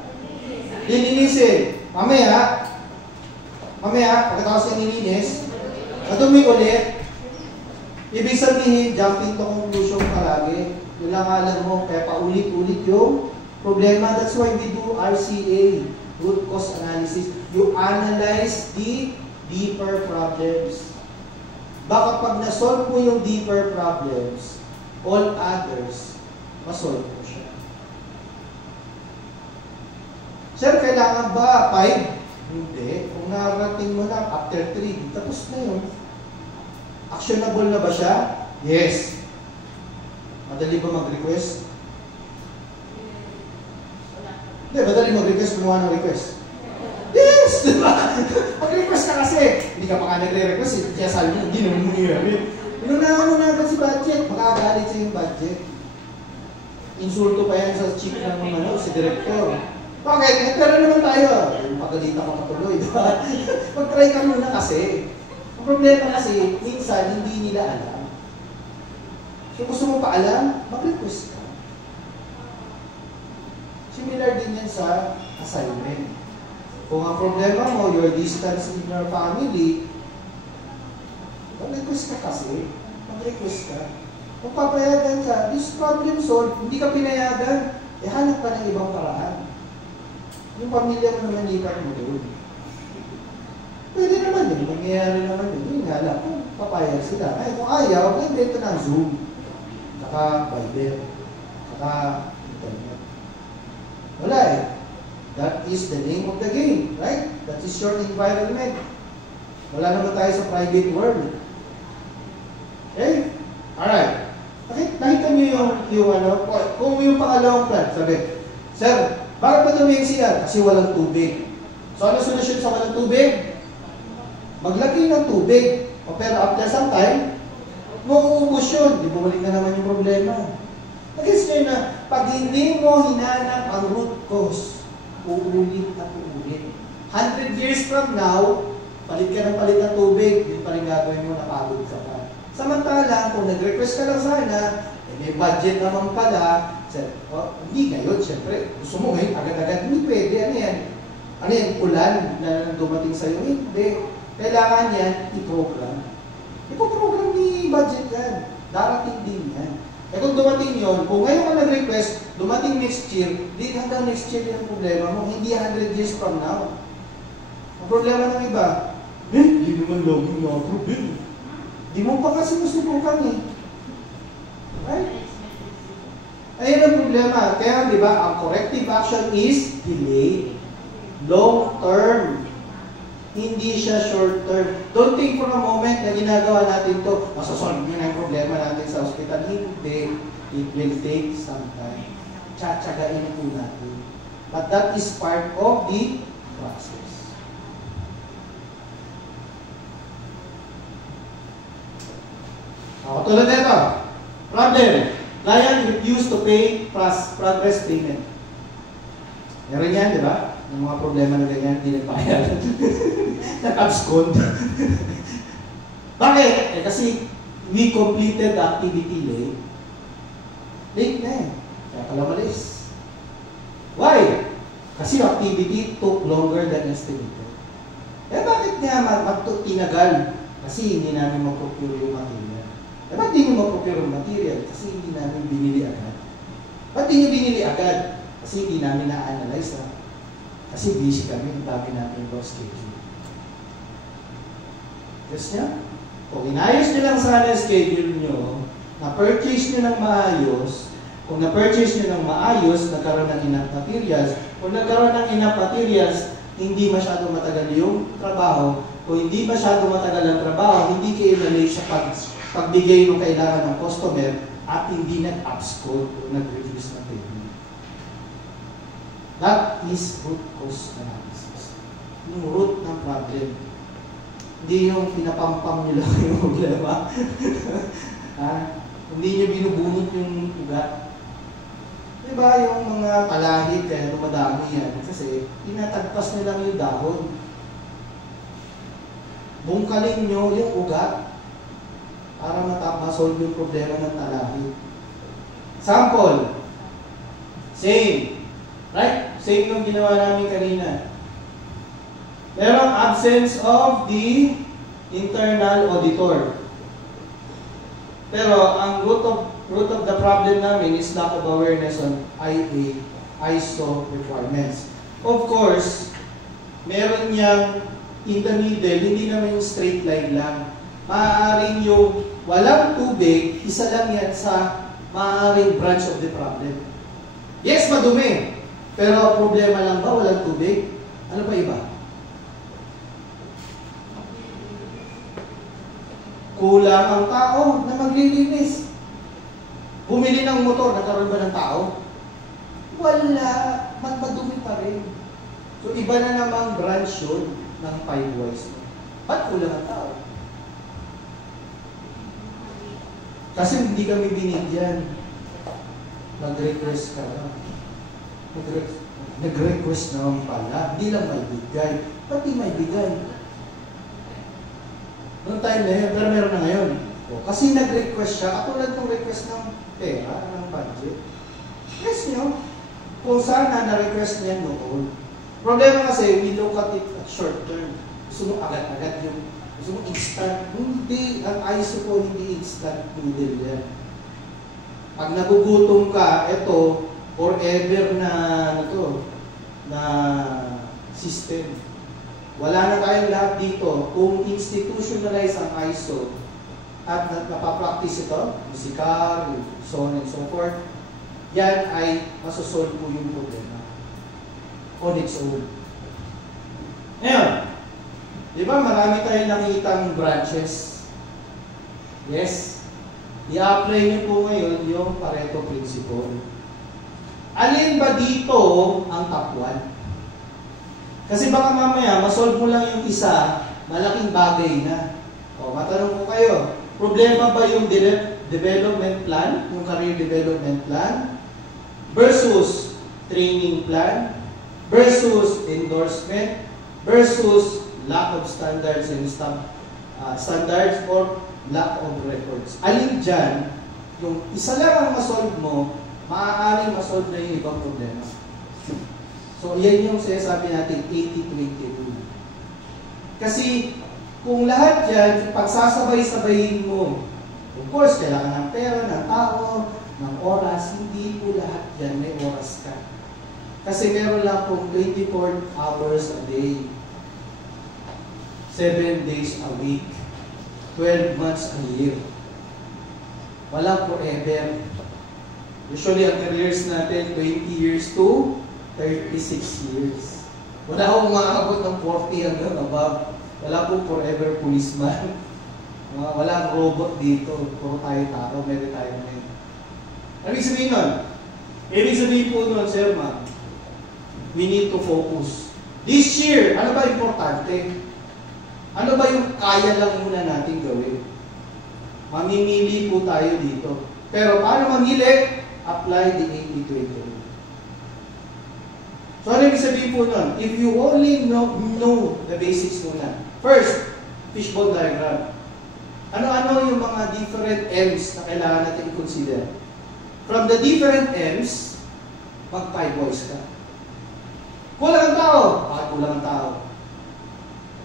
Lilinisin. Mamaya, pagkatapos yung nilinis, madumi ulit. Ibig sabihin, jumping to conclusion palagi. Yun lang alam mo, kaya paulit-ulit yung problema. That's why we do RCA, root cause analysis. You analyze the deeper problems. Baka pag na-solve mo yung deeper problems, all others, masolve mo siya. Sir, kailangan ba 5? Hindi. Kung narating mo lang, after 3, tapos na yun. Actionable na ba siya? Yes. Madali ba mag-request? Hindi, madali mag-request kung ano request. Yes! Di ba? Mag-request ka kasi. Hindi ka pa nga nagre-request. Kaya sabi mo, hindi naman nangyayari. Inunahan mo na agad si budget. Makakagalit sa yung budget. Insulto pa yan sa chief ng si director. Bakit? Pero naman tayo. Pagalitan ka patuloy. Diba? Mag-try ka muna kasi. Ang problema kasi, minsan hindi nila alam. So gusto mo pa alam, mag-request ka. Similar din yan sa assignment. Kung ang problema mo, your distance in your family, mag-request ka kasi. Mag-request ka. Kung papayagan ka, this problem solved, hindi ka pinayagan, hanap ka ng ibang paraan. Yung pamilya mo naman lipat mo doon. Pwede naman yun, mangyayari naman yun. Yung nga lang, kung papayag sila. Ay, kung ayaw, mag-invento ng Zoom. Saka Viber. Saka Internet. Wala eh. That is the name of the game, right? That is your environment. Wala naman tayo sa private world. Okay? Alright. Nakita niyo yung ano, kung yung pangalawang plan, sabi, Sir, bakit ba tumingin siya? Kasi walang tubig. So ano solusyon sa walang tubig? Maglagay ng tubig. O pero after some time, mauubos yun. Di bumalik na naman yung problema. Nag-gets nyo na, pag hindi mo hinanap ang root cause, uulit at uulit. 100 years from now, palit ka ng palit ng tubig, yun pa rin gagawin mo, napagod ka pa. Samantala, kung nag-request ka lang sana, may budget naman pala, hindi ngayon, syempre, gusto mo ngayon, agad-agad, hindi pwede, ano yan? Ano yan, ulan na dumating sa'yo? Hindi. Kailangan yan, i-program. Ipo-program ni budget yan. Darating din yan. Eh kung dumating yun, kung ngayon ka nag-request, dumating next year, di hanggang next year yung problema mo, hindi 100 years from now. Ang problema ng iba, hindi naman login na approve. Di mo pa kasi masubukan eh. Right? Ayun ang problema. Kaya di ba, ang corrective action is delay. Long term. Hindi siya short term. Don't think for a moment na ginagawa natin to, masasolve nyo na yung problema natin sa hospital. Hindi. It will take some time. Tsatsagain po natin. But that is part of the process. Tulad nito. Problem. Client refused to pay progress payment. Meron yan, di ba? Yung mga problema na ganyan, hindi nagpayag. Nag-abscond. Bakit? Kasi we completed the activity late. Late na eh. Kaya pala malis. Why? Kasi yung activity took longer than estimated. Bakit nga tinagal? Kasi hindi namin ma-procure yung material. Ba't di nyo ma-procure yung material? Kasi hindi namin binili agad. Ba't di nyo binili agad? Kasi hindi namin na-analyze na. Kasi busy kami, ang dami namin yung schedule. Yes niya? Kung inayos nyo lang sana yung schedule nyo, na-purchase nyo ng maayos, kung na-purchase nyo ng maayos, nagkaroon ng enough materials, kung nagkaroon ng enough materials, hindi masyado matagal yung trabaho. Kung hindi masyado matagal ang trabaho, hindi kayo na-late sa pagbigay ng kailangan ng customer at hindi nag-abscond o nag-reduce ng payment. That is root cause analysis. Yung root ng problem. Hindi yung pinapampam nyo lang yung problema. Hindi nyo binubunot yung ugat. Diba yung mga kalahit kaya dumadami yan? Kasi tinatagpas nyo lang yung dahon. Bungkalin nyo yung ugat para masolve yung problema ng talahit. Sample. Same. Right? Same yung ginawa namin kanina. Merong absence of the internal auditor. Pero ang root of the problem namin is lack of awareness on ISO requirements. Of course, meron niyang in the middle, hindi naman yung straight line lang. Maaaring yung walang tubig, isa lang yan sa maaaring branch of the problem. Yes, madumi. Pero problema lang ba, walang tubig? Ano pa iba? Kulang ang tao na maglilinis. Bumili ng motor, nagkaroon ba ng tao? Wala. Madumi pa rin. So, iba na namang branch yun ng 5 wise mo. Ba't kulang ang tao? Kasi hindi kami binigyan. Nag-request ka lang. Nag-request naman pala. Hindi lang may bigay. Ba't di may bigay? Noong time na yun, pero meron na ngayon. O, kasi nag-request siya, katulad ng request ng pera, ng budget. Yes nyo, kung sana na-request niya noon. Problema kasi, we look at it at short term. Gusto mo agad-agad yung, gusto mo instant. Hindi, ang ISO po hindi instant noodle yan. Pag nagugutom ka, ito, forever na system. Wala na tayong lahat dito. Kung institutionalize ang ISO at napapractice ito, musikal, so on and so forth, yan ay masosolve po yung problema on its own. Ngayon, di ba marami tayong nakitang branches? Yes? I-apply niyo po ngayon yung Pareto Principle. Alin ba dito ang top 1? Kasi baka mamaya, masolve mo lang yung isa, malaking bagay na. O, matanong ko kayo, problema ba yung development plan, yung career development plan, versus training plan, versus endorsement, versus lack of standards and standards or lack of records. Alin dyan, yung isa lang ang masolve mo, maaaring masolve na yung ibang problema. So, yan yung sinasabi natin, 80-20 rule. Kasi, kung lahat yan, pagsasabay-sabayin mo, of course, kailangan ng pera, ng tao, ng oras, hindi po lahat yan, may oras ka. Kasi meron lang pong 24 hours a day, 7 days a week, 12 months a year. Walang forever. Usually, ang careers natin, 20 years to 36 years. Wala akong maabot ng 40 hanggang above. Wala pong forever policeman. Walang robot dito. Puro tayo tao, may retirement. Ano ibig sabihin nun? Ibig sabihin po nun, sir, ma'am, we need to focus. This year, ano ba importante? Ano ba yung kaya lang muna natin gawin? Mamimili po tayo dito. Pero paano mamili? Apply the 80-20. So, ano ibig sabihin po nun? If you only know the basics muna. First, fishbowl diagram. Ano-ano yung mga different M's na kailangan natin i-consider? From the different M's, mag-5 voice ka. Kulang ang tao. Bakit kulang ang tao?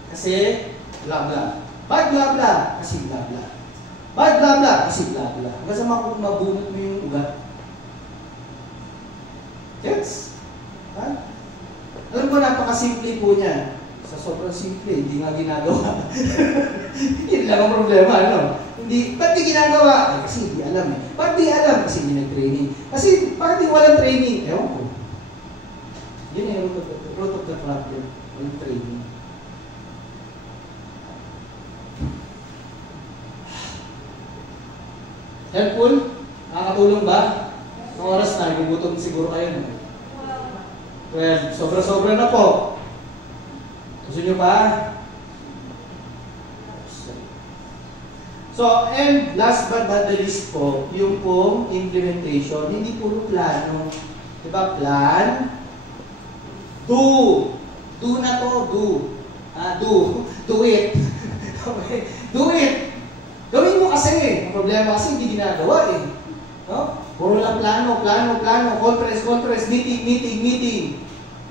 Kasi, blah blah. Bakit blah blah? Kasi blah blah. Bakit blah blah? Kasi blah blah. Hanggang sa mabunot mo yung ugat. Yes? Ha? Alam mo, napakasimple po niya. Sa sobrang simple, hindi nga ginagawa. Yun lang ang problema, ano? Hindi, ba't di ginagawa? Kasi hindi alam eh. Ba't di alam? Kasi hindi nag-training. Kasi, bakit di walang training? Ewan ko. Yun yung root of the problem. Walang training. Helpful? Nakakatulong ba? Ang oras na, gugutom siguro kayo. No? Well, sobra-sobra na po. Gusto nyo pa? So, and last but not the least po, yung pong implementation, hindi puro plano. Diba? Plan, do. Do na to, do. Do it. Okay? Do it. Gawin mo kasi. Ang problema kasi hindi ginagawa eh. No? Puro lang plano, conference, meeting.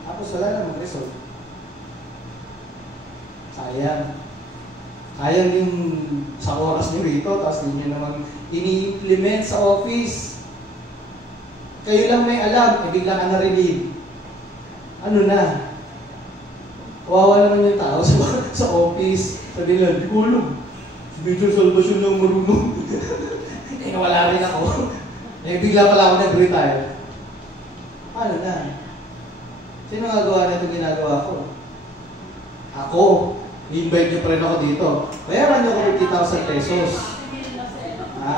Tapos wala namang result. Sayang. Sayang yung sa oras nyo rito, tapos hindi nyo naman ini-implement sa office. Kayo lang may alam, bigla ka na-relieve. Ano na? Kawawa naman yung tao sa office. Sabi nila, di ko alam. Si Major Salvacion lang marunong. Eh, wala rin ako. Eh, bigla pala ako nag-retire. Paano na? Sino nagawa na itong ginagawa ko? Ako. I-invite niyo pa rin ako dito. Bayaran niyo ako 50,000 pesos. Ha?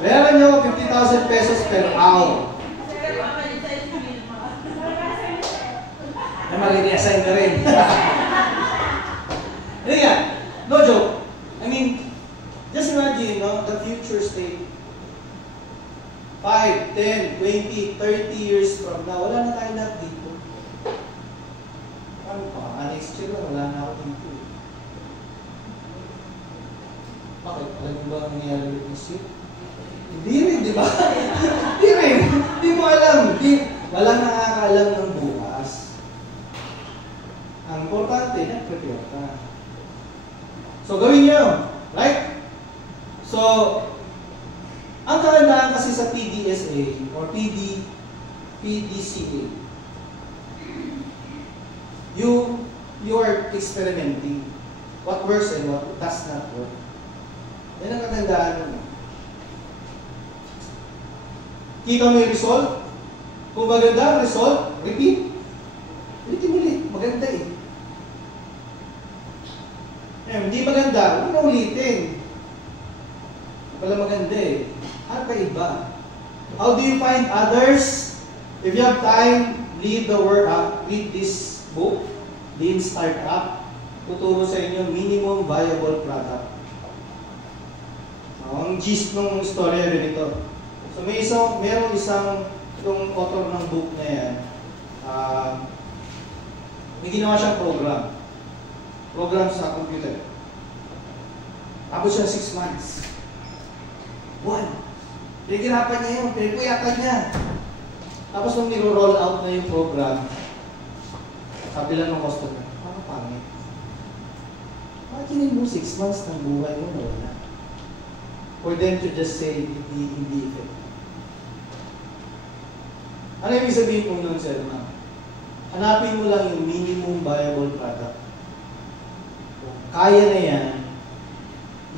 Bayaran niyo ako 50,000 pesos per hour. na mag-reassign ka rin. Ano yan? No joke. I mean, just imagine, no, the future state. 5, 10, 20, 30 years from now, wala na tayo lahat dito. Ano pa? Next year lang, wala na ako dito. Bakit? Alam mo ba ang nangyayari with this year? Hindi rin, di ba? Hindi rin. Hindi mo alam. Wala nakakaalam ng bukas. Ang importante, nag-prepare ka. So, gawin niyo. Right? So, ang kagandahan kasi sa PDSA or PDCA, you are experimenting what works and what does not work. Yan ang kagandahan mo. Kita mo yung result? Kung maganda ang result, repeat. Ulitin ulit. Maganda eh. Hindi maganda, huwag na ulitin. Wala maganda eh. Ano pa iba? How do you find others? If you have time, read the work up, read this book, Lean Startup. Tuturo sa inyo minimum viable product. Ang gist ng storya rin ito. So merong isang itong author ng book na yan, may ginawa siyang program sa computer. Tapos siya 6 months. 1. Pinagirapan niya yun, pinagpuyakan niya. Tapos nung niro-roll out na yung program, sabi lang ng customer, pangit. Bakit kinin mo 6 months ng buhay mo na wala? For them to just say, hindi effective. Ano ibig sabihin po nun, sir, ma'am? Hanapin mo lang yung minimum viable product. Kung kaya na yan,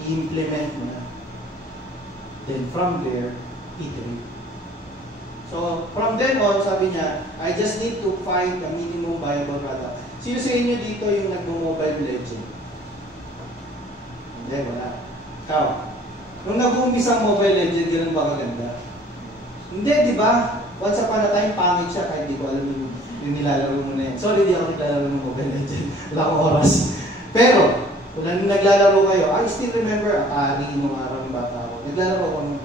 i-implement mo na. Then from there, iterate. So, from then on, sabi niya, I just need to find a minimum viable product. Sino sa inyo dito yung nagmo-Mobile Legend? Hindi, wala. Ikaw. Nung nag-uumpisa ang Mobile Legend, ganun ba kaganda? Hindi, di ba? Once upon a time, pangit siya kahit di ko alam yung nilalaro mo na yan. Sorry, di ako naglalaro ng Mobile Legend. Wala akong oras. Pero, kung naglalaro kayo, I still remember, Atari nung araw ng bata ako. Naglalaro ko nung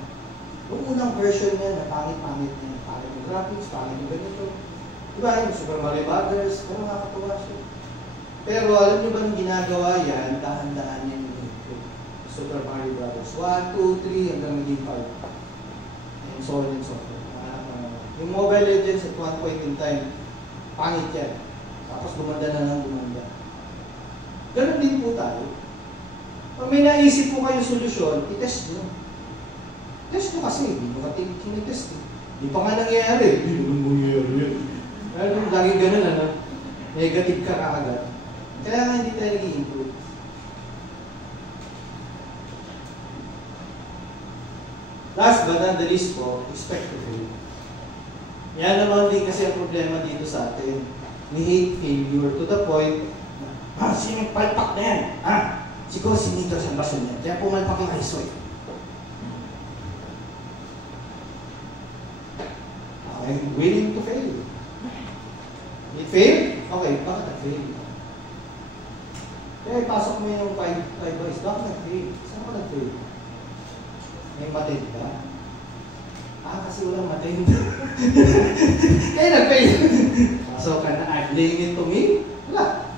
unang version niya na pangit-pangit niya. Pangit yung graphics, pangit yung ganito. Diba yung Super Mario Brothers, pero nakakatuwa siya. Pero alam niyo ba nung ginagawa yan, dahan-dahan niya yung Super Mario Brothers. 1, 2, 3, hanggang maging 5. And so on and so forth. Yung Mobile Legends at one point in time, pangit yan. Tapos gumanda na lang, gumanda. Ganun din po tayo. Pag may naisip po kayo solusyon, i-test nyo. Test nyo kasi, hindi mo tinitest eh. Hindi pa nga nangyayari. Hindi mo nangyayari yan. Pero lagi ganun, ano? Negative ka kaagad. Kaya nga hindi tayo nag-i-improve. Last but not the least po, expect to fail. Yan naman din kasi ang problema dito sa atin. We hate failure to the point na, sino palpak na yan? Siguro sinito sa baso niya. Kaya pumalpak yung ISO eh. I'm willing to fail. It fail? Okay, bakit nag-fail? Kaya ipasok mo yung 5 boys. Bakit nag-fail? Saan ko nag-fail? May matid ka? Kasi walang matid. Kaya nag-fail. So, can I blame it to me? Wala.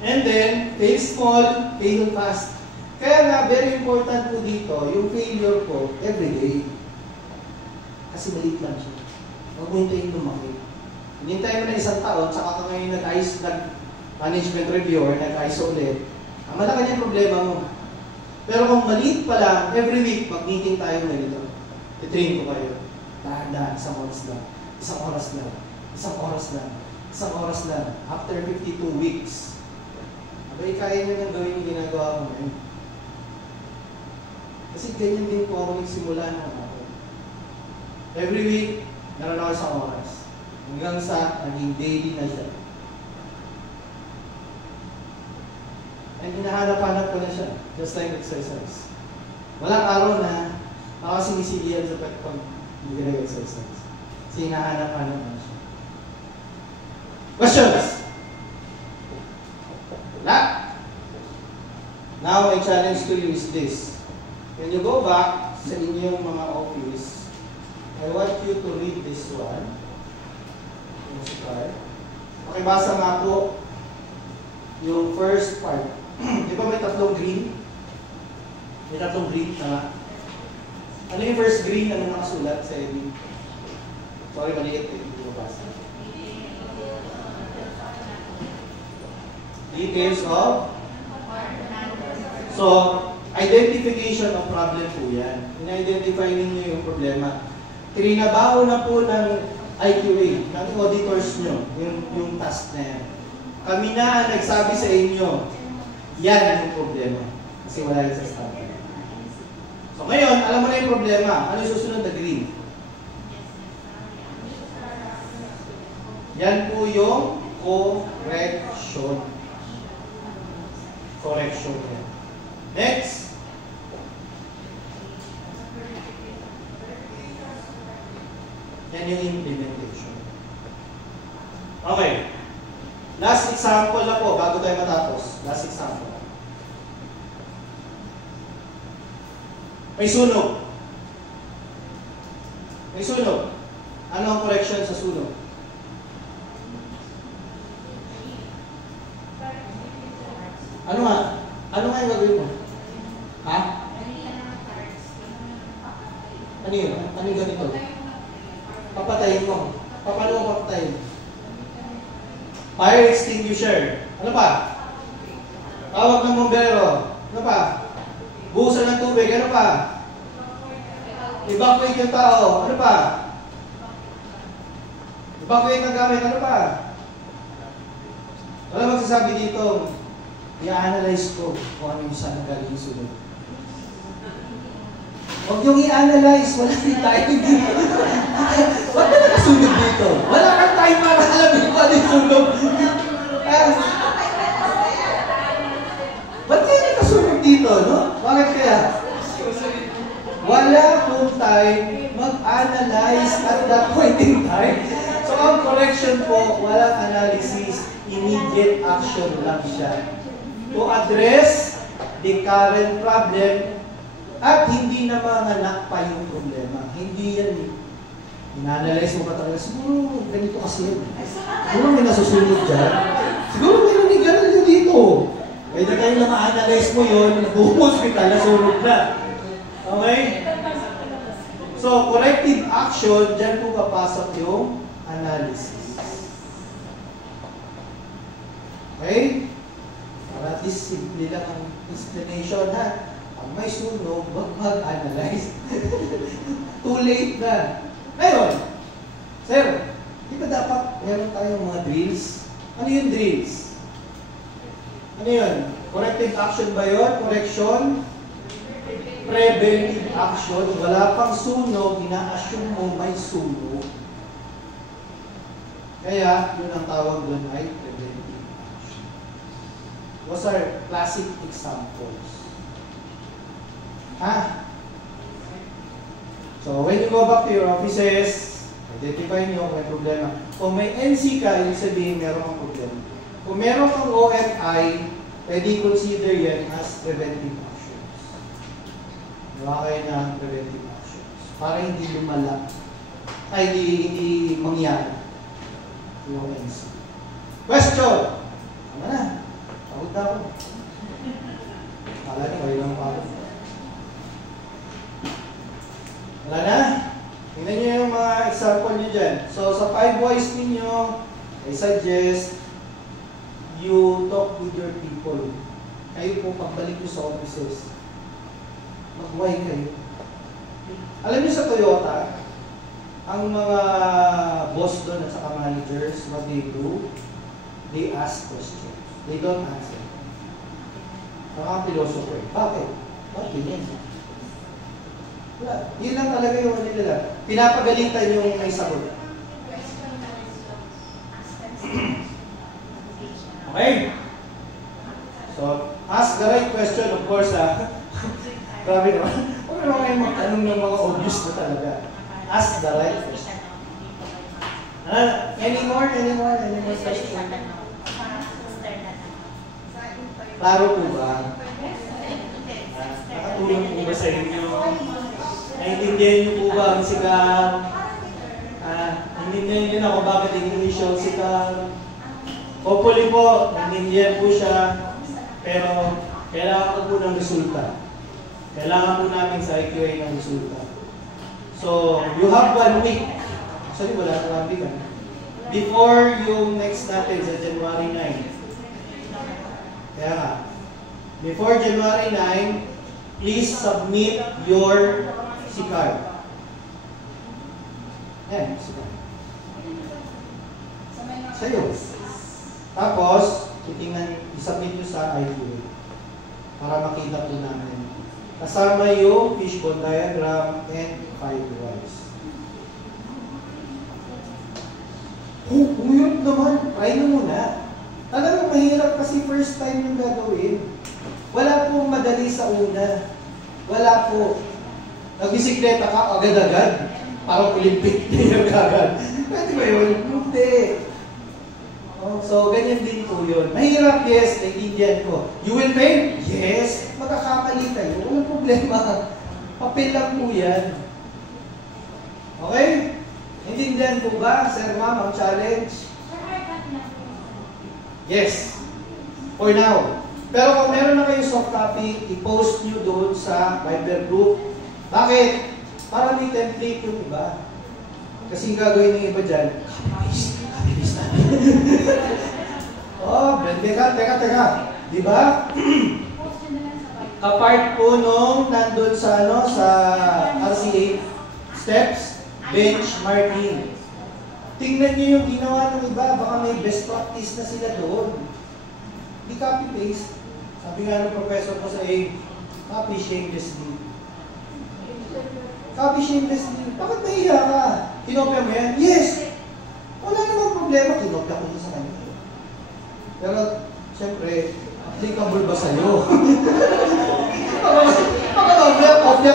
And then, fail small, fail fast. Kaya nga, very important po dito, yung failure ko, everyday. Kasi maliit lang siya. Huwag mo hintayin lumaki. Hintayin mo na 1 taon, saka ka ngayon nag-management review or nag-ISO ulit. Ang malaki niya yung problema mo. Pero kung maliit pa lang, every week, mag-meeting tayo na dito. I-train ko kayo. Dahan-dahan, 1 oras lang. 1 oras lang. 1 oras lang. 1 oras lang. After 52 weeks. Abay, kaya nyo nang gawin yung ginagawa ko ngayon. Kasi ganyan din po ako nagsimula ng ako. Every week, naroon ako 1 oras. Hanggang sa naging daily na siya. And hinahanap-hanap ko na siya. Just like exercise. Walang araw na sinisilihan sa pag hindi nag-exercise. Kasi hinahanap-hanap na siya. Questions? Wala? Now, my challenge to you is this. When you go back sa inyong mga office, I want you to read this one. Pakibasa nga po yung first part. Di ba may tatlong green? May tatlong green, tama? Ano yung first green? Ano nakasulat sa inyo? Sorry, maliit eh. Hindi mo basa. Details of? So, identification of problem po yan. In-identify ninyo yung problema. Trinabaho na po ng IQA, ng auditors nyo, yung task na yan. Kami na ang nagsabi sa inyo, yan ang yung problema. Kasi wala yung sa standard. So ngayon, alam mo na yung problema. Ano yung susunod na green? Yan po yung correction. Correction yan. Next. Yan yung implementation. Okay. Last example na po, bago tayo matapos. Last example. May sunog. May sunog. Ano ang correction sa sunog? Ano nga? Ano nga yung gagawin mo? Ha? Ano yun? Ano yung ganito? Papatayin mo. Paano mo papatayin? Fire extinguisher. Ano pa? Tawag ng bombero. Ano pa? Buhusan ng tubig. Ano pa? Evacuate yung tao. Ano pa? Evacuate ng gamit. Ano pa? Wala magsasabi dito, i-analyze ko kung ano yung saan nagaling yung sunod. Huwag yung i-analyze. Wala din tayo dito. Huwag na nakasunod dito. Wala kang time para alamin kung ano yung sunog. Ba't kayo nakasunod dito, no? Bakit kaya? Wala pong time mag-analyze at that point in time. So, ang correction po, walang analysis, immediate action lang siya. To address the current problem at hindi na manganak pa yung problema. Hindi yan eh. In-analyze mo pa talaga, siguro ganito kasi yun. Siguro may nasusunod dyan. Siguro may nanigaral yun dito. Kaya na kayo na ma-analyze mo yun, nag-hospital, nasunod na. Okay? So, corrective action, dyan po papasok yung analysis. Okay? Para at least simple lang ang explanation ha. Pag may sunog, wag mag-analyze. Too late na. Ngayon, sir, di ba dapat meron tayong mga drills? Ano yung drills? Ano yun? Corrective action ba yun? Correction? Preventive action. Wala pang sunog, ina-assume mo may sunog. Kaya, yun ang tawag doon ay preventive action. Those are classic examples. Ha? So, when you go back to your offices, identify nyo kung may problema. Kung may NC ka, ibig sabihin meron kang problema. Kung meron kang OFI, pwede consider yan as preventive actions. Gawa kayo ng preventive actions. Para hindi lumala. Ay, hindi mangyari. Yung NC. Question! Tama na. Pagod na ako. Kala niyo, kayo lang pagod. Wala na? Tingnan nyo yung mga example nyo dyan. So, sa 5 whys ninyo, I suggest you talk with your people. Kayo po, pagbalik nyo sa offices, mag-why kayo. Alam nyo sa Toyota, ang mga boss doon at saka managers, what they do, they ask questions. They don't answer. Ang philosopher, bakit? Bakit yan? Wala. Yun lang talaga yung ano nila. Pinapagalitan yung may sagot. Okay? So, ask the right question, of course, ha? Grabe naman. Huwag naman kayo magtanong ng mga obvious na talaga. Ask the right question. Any more questions? Klaro po ba? Nakatulong po ba sa inyo? Naintindihan niyo po ba ang sikap? Naintindihan niyo na kung bakit English yung sikap? Hopefully po, naintindihan po siya. Pero kailangan ko po ng resulta. Kailangan po namin sa IQA ng resulta. So, you have 1 week. Actually, wala na 1 week. Before yung next natin sa January 9. Kaya nga, before January 9, please submit your CCAR. Yan, CCAR. Sa'yo. Tapos, i-submit nyo sa IQA para makita po namin. Kasama yung fishbone diagram and 5 whys. Umuyot naman. Try nyo muna. Talagang mahirap kasi first time yung gagawin. Wala pong madali sa una. Wala po. Nagbisikleta ka agad-agad. Parang Olympic na yung agad. Pwede ba yun? Hindi. So, ganyan din po yun. Mahirap, yes. Naiintindihan ko. You will fail? Yes. Magkakamali kayo. Walang problema. Papel lang po yan. Okay? Naiintindihan po ba, Sir Ma'am, ang challenge? Yes. For now. Pero kung meron na kayo soft copy, i-post nyo doon sa Viber group. Bakit? Para may template yung iba. Kasi gagawin ng iba dyan, copy-paste natin. Oh, teka. Di ba? Apart po nung nandun sa, sa RCA steps, benchmarking. Tingnan nyo yung ginawa ng iba, baka may best practice na sila doon. Di copy-paste. Sabi nga ng professor ko sa A, copy shamelessly. Copy shamelessly. Bakit nahiya ka? Kinopya mo yan? Yes! Wala namang problema, kinopya ko sa kanya. Pero, siyempre, applicable ba sa'yo?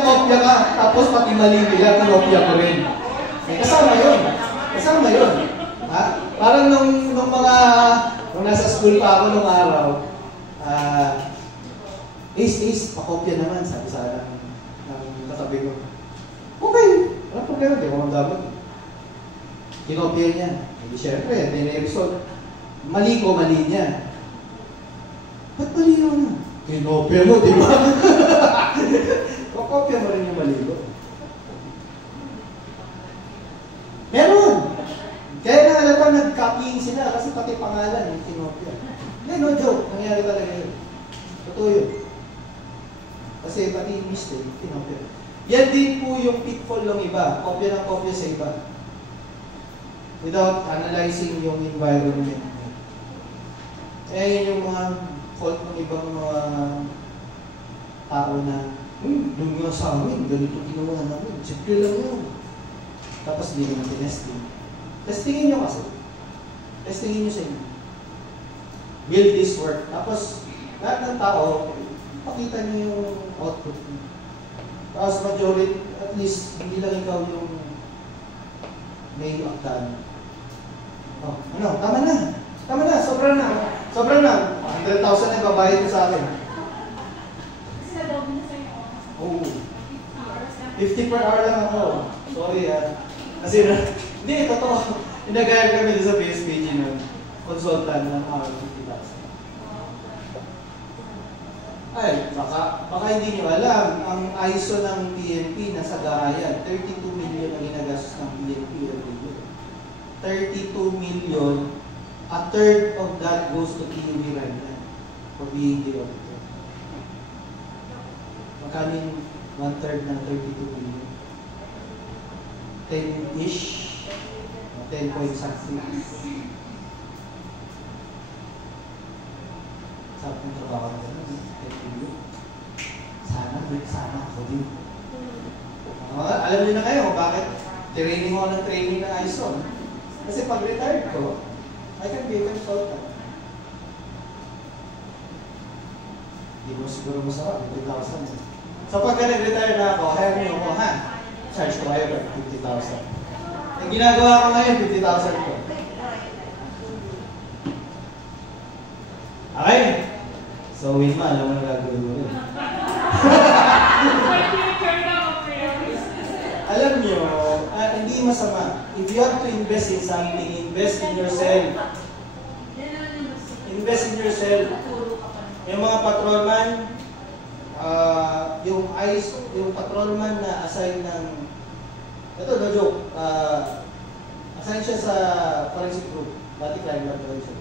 Kopya ka, tapos pati mali nila, kinopya ko rin. Kasama yun. Kasama yun. Ha? Parang nung nasa school pa ako nung araw, Ace, pakopya naman, sabi sa ng katabi ko. Okay, walang problema, di ko magdamot. Kinopya niya. Hindi syempre, result. Mali ko, mali niya. Ba't mali yun? Kinopya mo, di ba? Pakopya mo rin yung mali ko. Meron! Kaya nakalata nag-copying sila kasi pati pangalan yung kinopya. Hindi, no joke. Nangyari talaga yun. Totoo yun. Kasi pati yung mistake, kinopya. Yan din po yung pitfall ng iba. Kopya ng kopya sa iba. Without analyzing yung environment. Kaya yun yung mga fault ng ibang mga tao na doon nga sa amin, ganito ginawa namin. Simple lang yun. Tapos hindi naman tinesting. Testingin nyo kasi. Testingin nyo sa inyo. Build this work. Tapos, lahat ng tao, pakita nyo yung output nyo. Tapos majority, at least, hindi lang ikaw yung may aktan. Oh, ano, tama na. Tama na, sobra na. Sobra na. 100,000 na babayad mo sa akin. Oo. 50 per hour lang ako. Sorry Kasi hindi, totoo. Inagayag kami sa PSPG nun. Consultant ng hour 50,000. Ay, baka hindi nyo alam. Ang ISO ng PNP nasa Gahayan. 32 million ang ginagastos ng PNP every year. 32 million. A third of that goes to TUV Randa for being the auditor. Magkano yung 1/3 ng 32 million? 10-ish? 10 point something. Sabi ng trabaho na gano'n, 10 million. Sana ako din. Alam niyo na kayo bakit training ako ng training ng ISO. Kasi pag retired ko, I can be a consultant. Hindi mo siguro masarap, 50,000. So pagka nag-retire na ako, hire niyo ako, ha? Charge ko kayo 50,000. Ang ginagawa ko ngayon, 50,000 ko. Okay? So, Wilma, alam mo na gagawin mo rin. Alam nyo, hindi masama. If you have to invest in something, invest in yourself. Invest in yourself. Yung mga patrolman, yung patrolman na assign ng, ito no joke, assign siya sa forensic group, dati crime lab rin siya.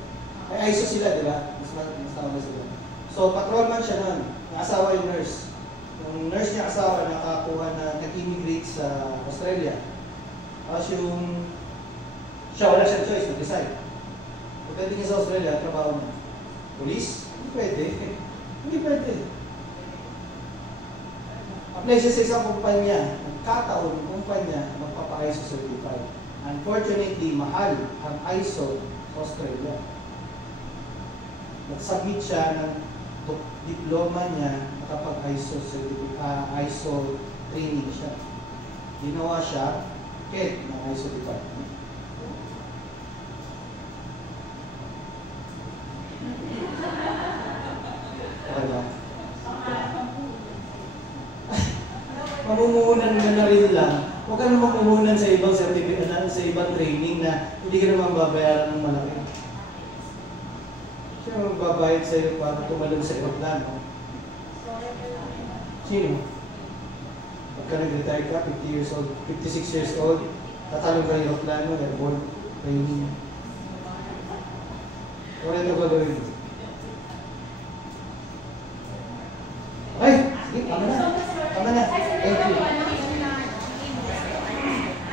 Ay ISO sila, di ba? Mas tama sila. So patrolman siya nun, naasawa yung nurse. Yung nurse niya asawa nakakuha na nag-immigrate sa Australia. Tapos siya wala siyang choice, nag-decide. Pagdating niya sa Australia, trabaho niya. Police? Hindi pwede. Hindi pwede. Apply siya sa isang kumpanya, nagkataon ng kumpanya magpapa-ISO certified. Unfortunately, mahal ang ISO sa Australia. Nag-submit siya ng diploma niya, nakapag-ISO ISO training siya. Ginawa siya, head ng ISO department. Mamumuhunan mo na rin lang. Huwag ka naman mamumuhunan sa ibang certificate, sa ibang training na hindi ka naman babayaran ng malaki. Siya magbabayad sa iyo para tumalon sa aeroplano. Sino? Pagka nag-retire ka, 50 years old, 56 years old, tatalong ka aeroplano, airborne training. Wala na gagawin mo.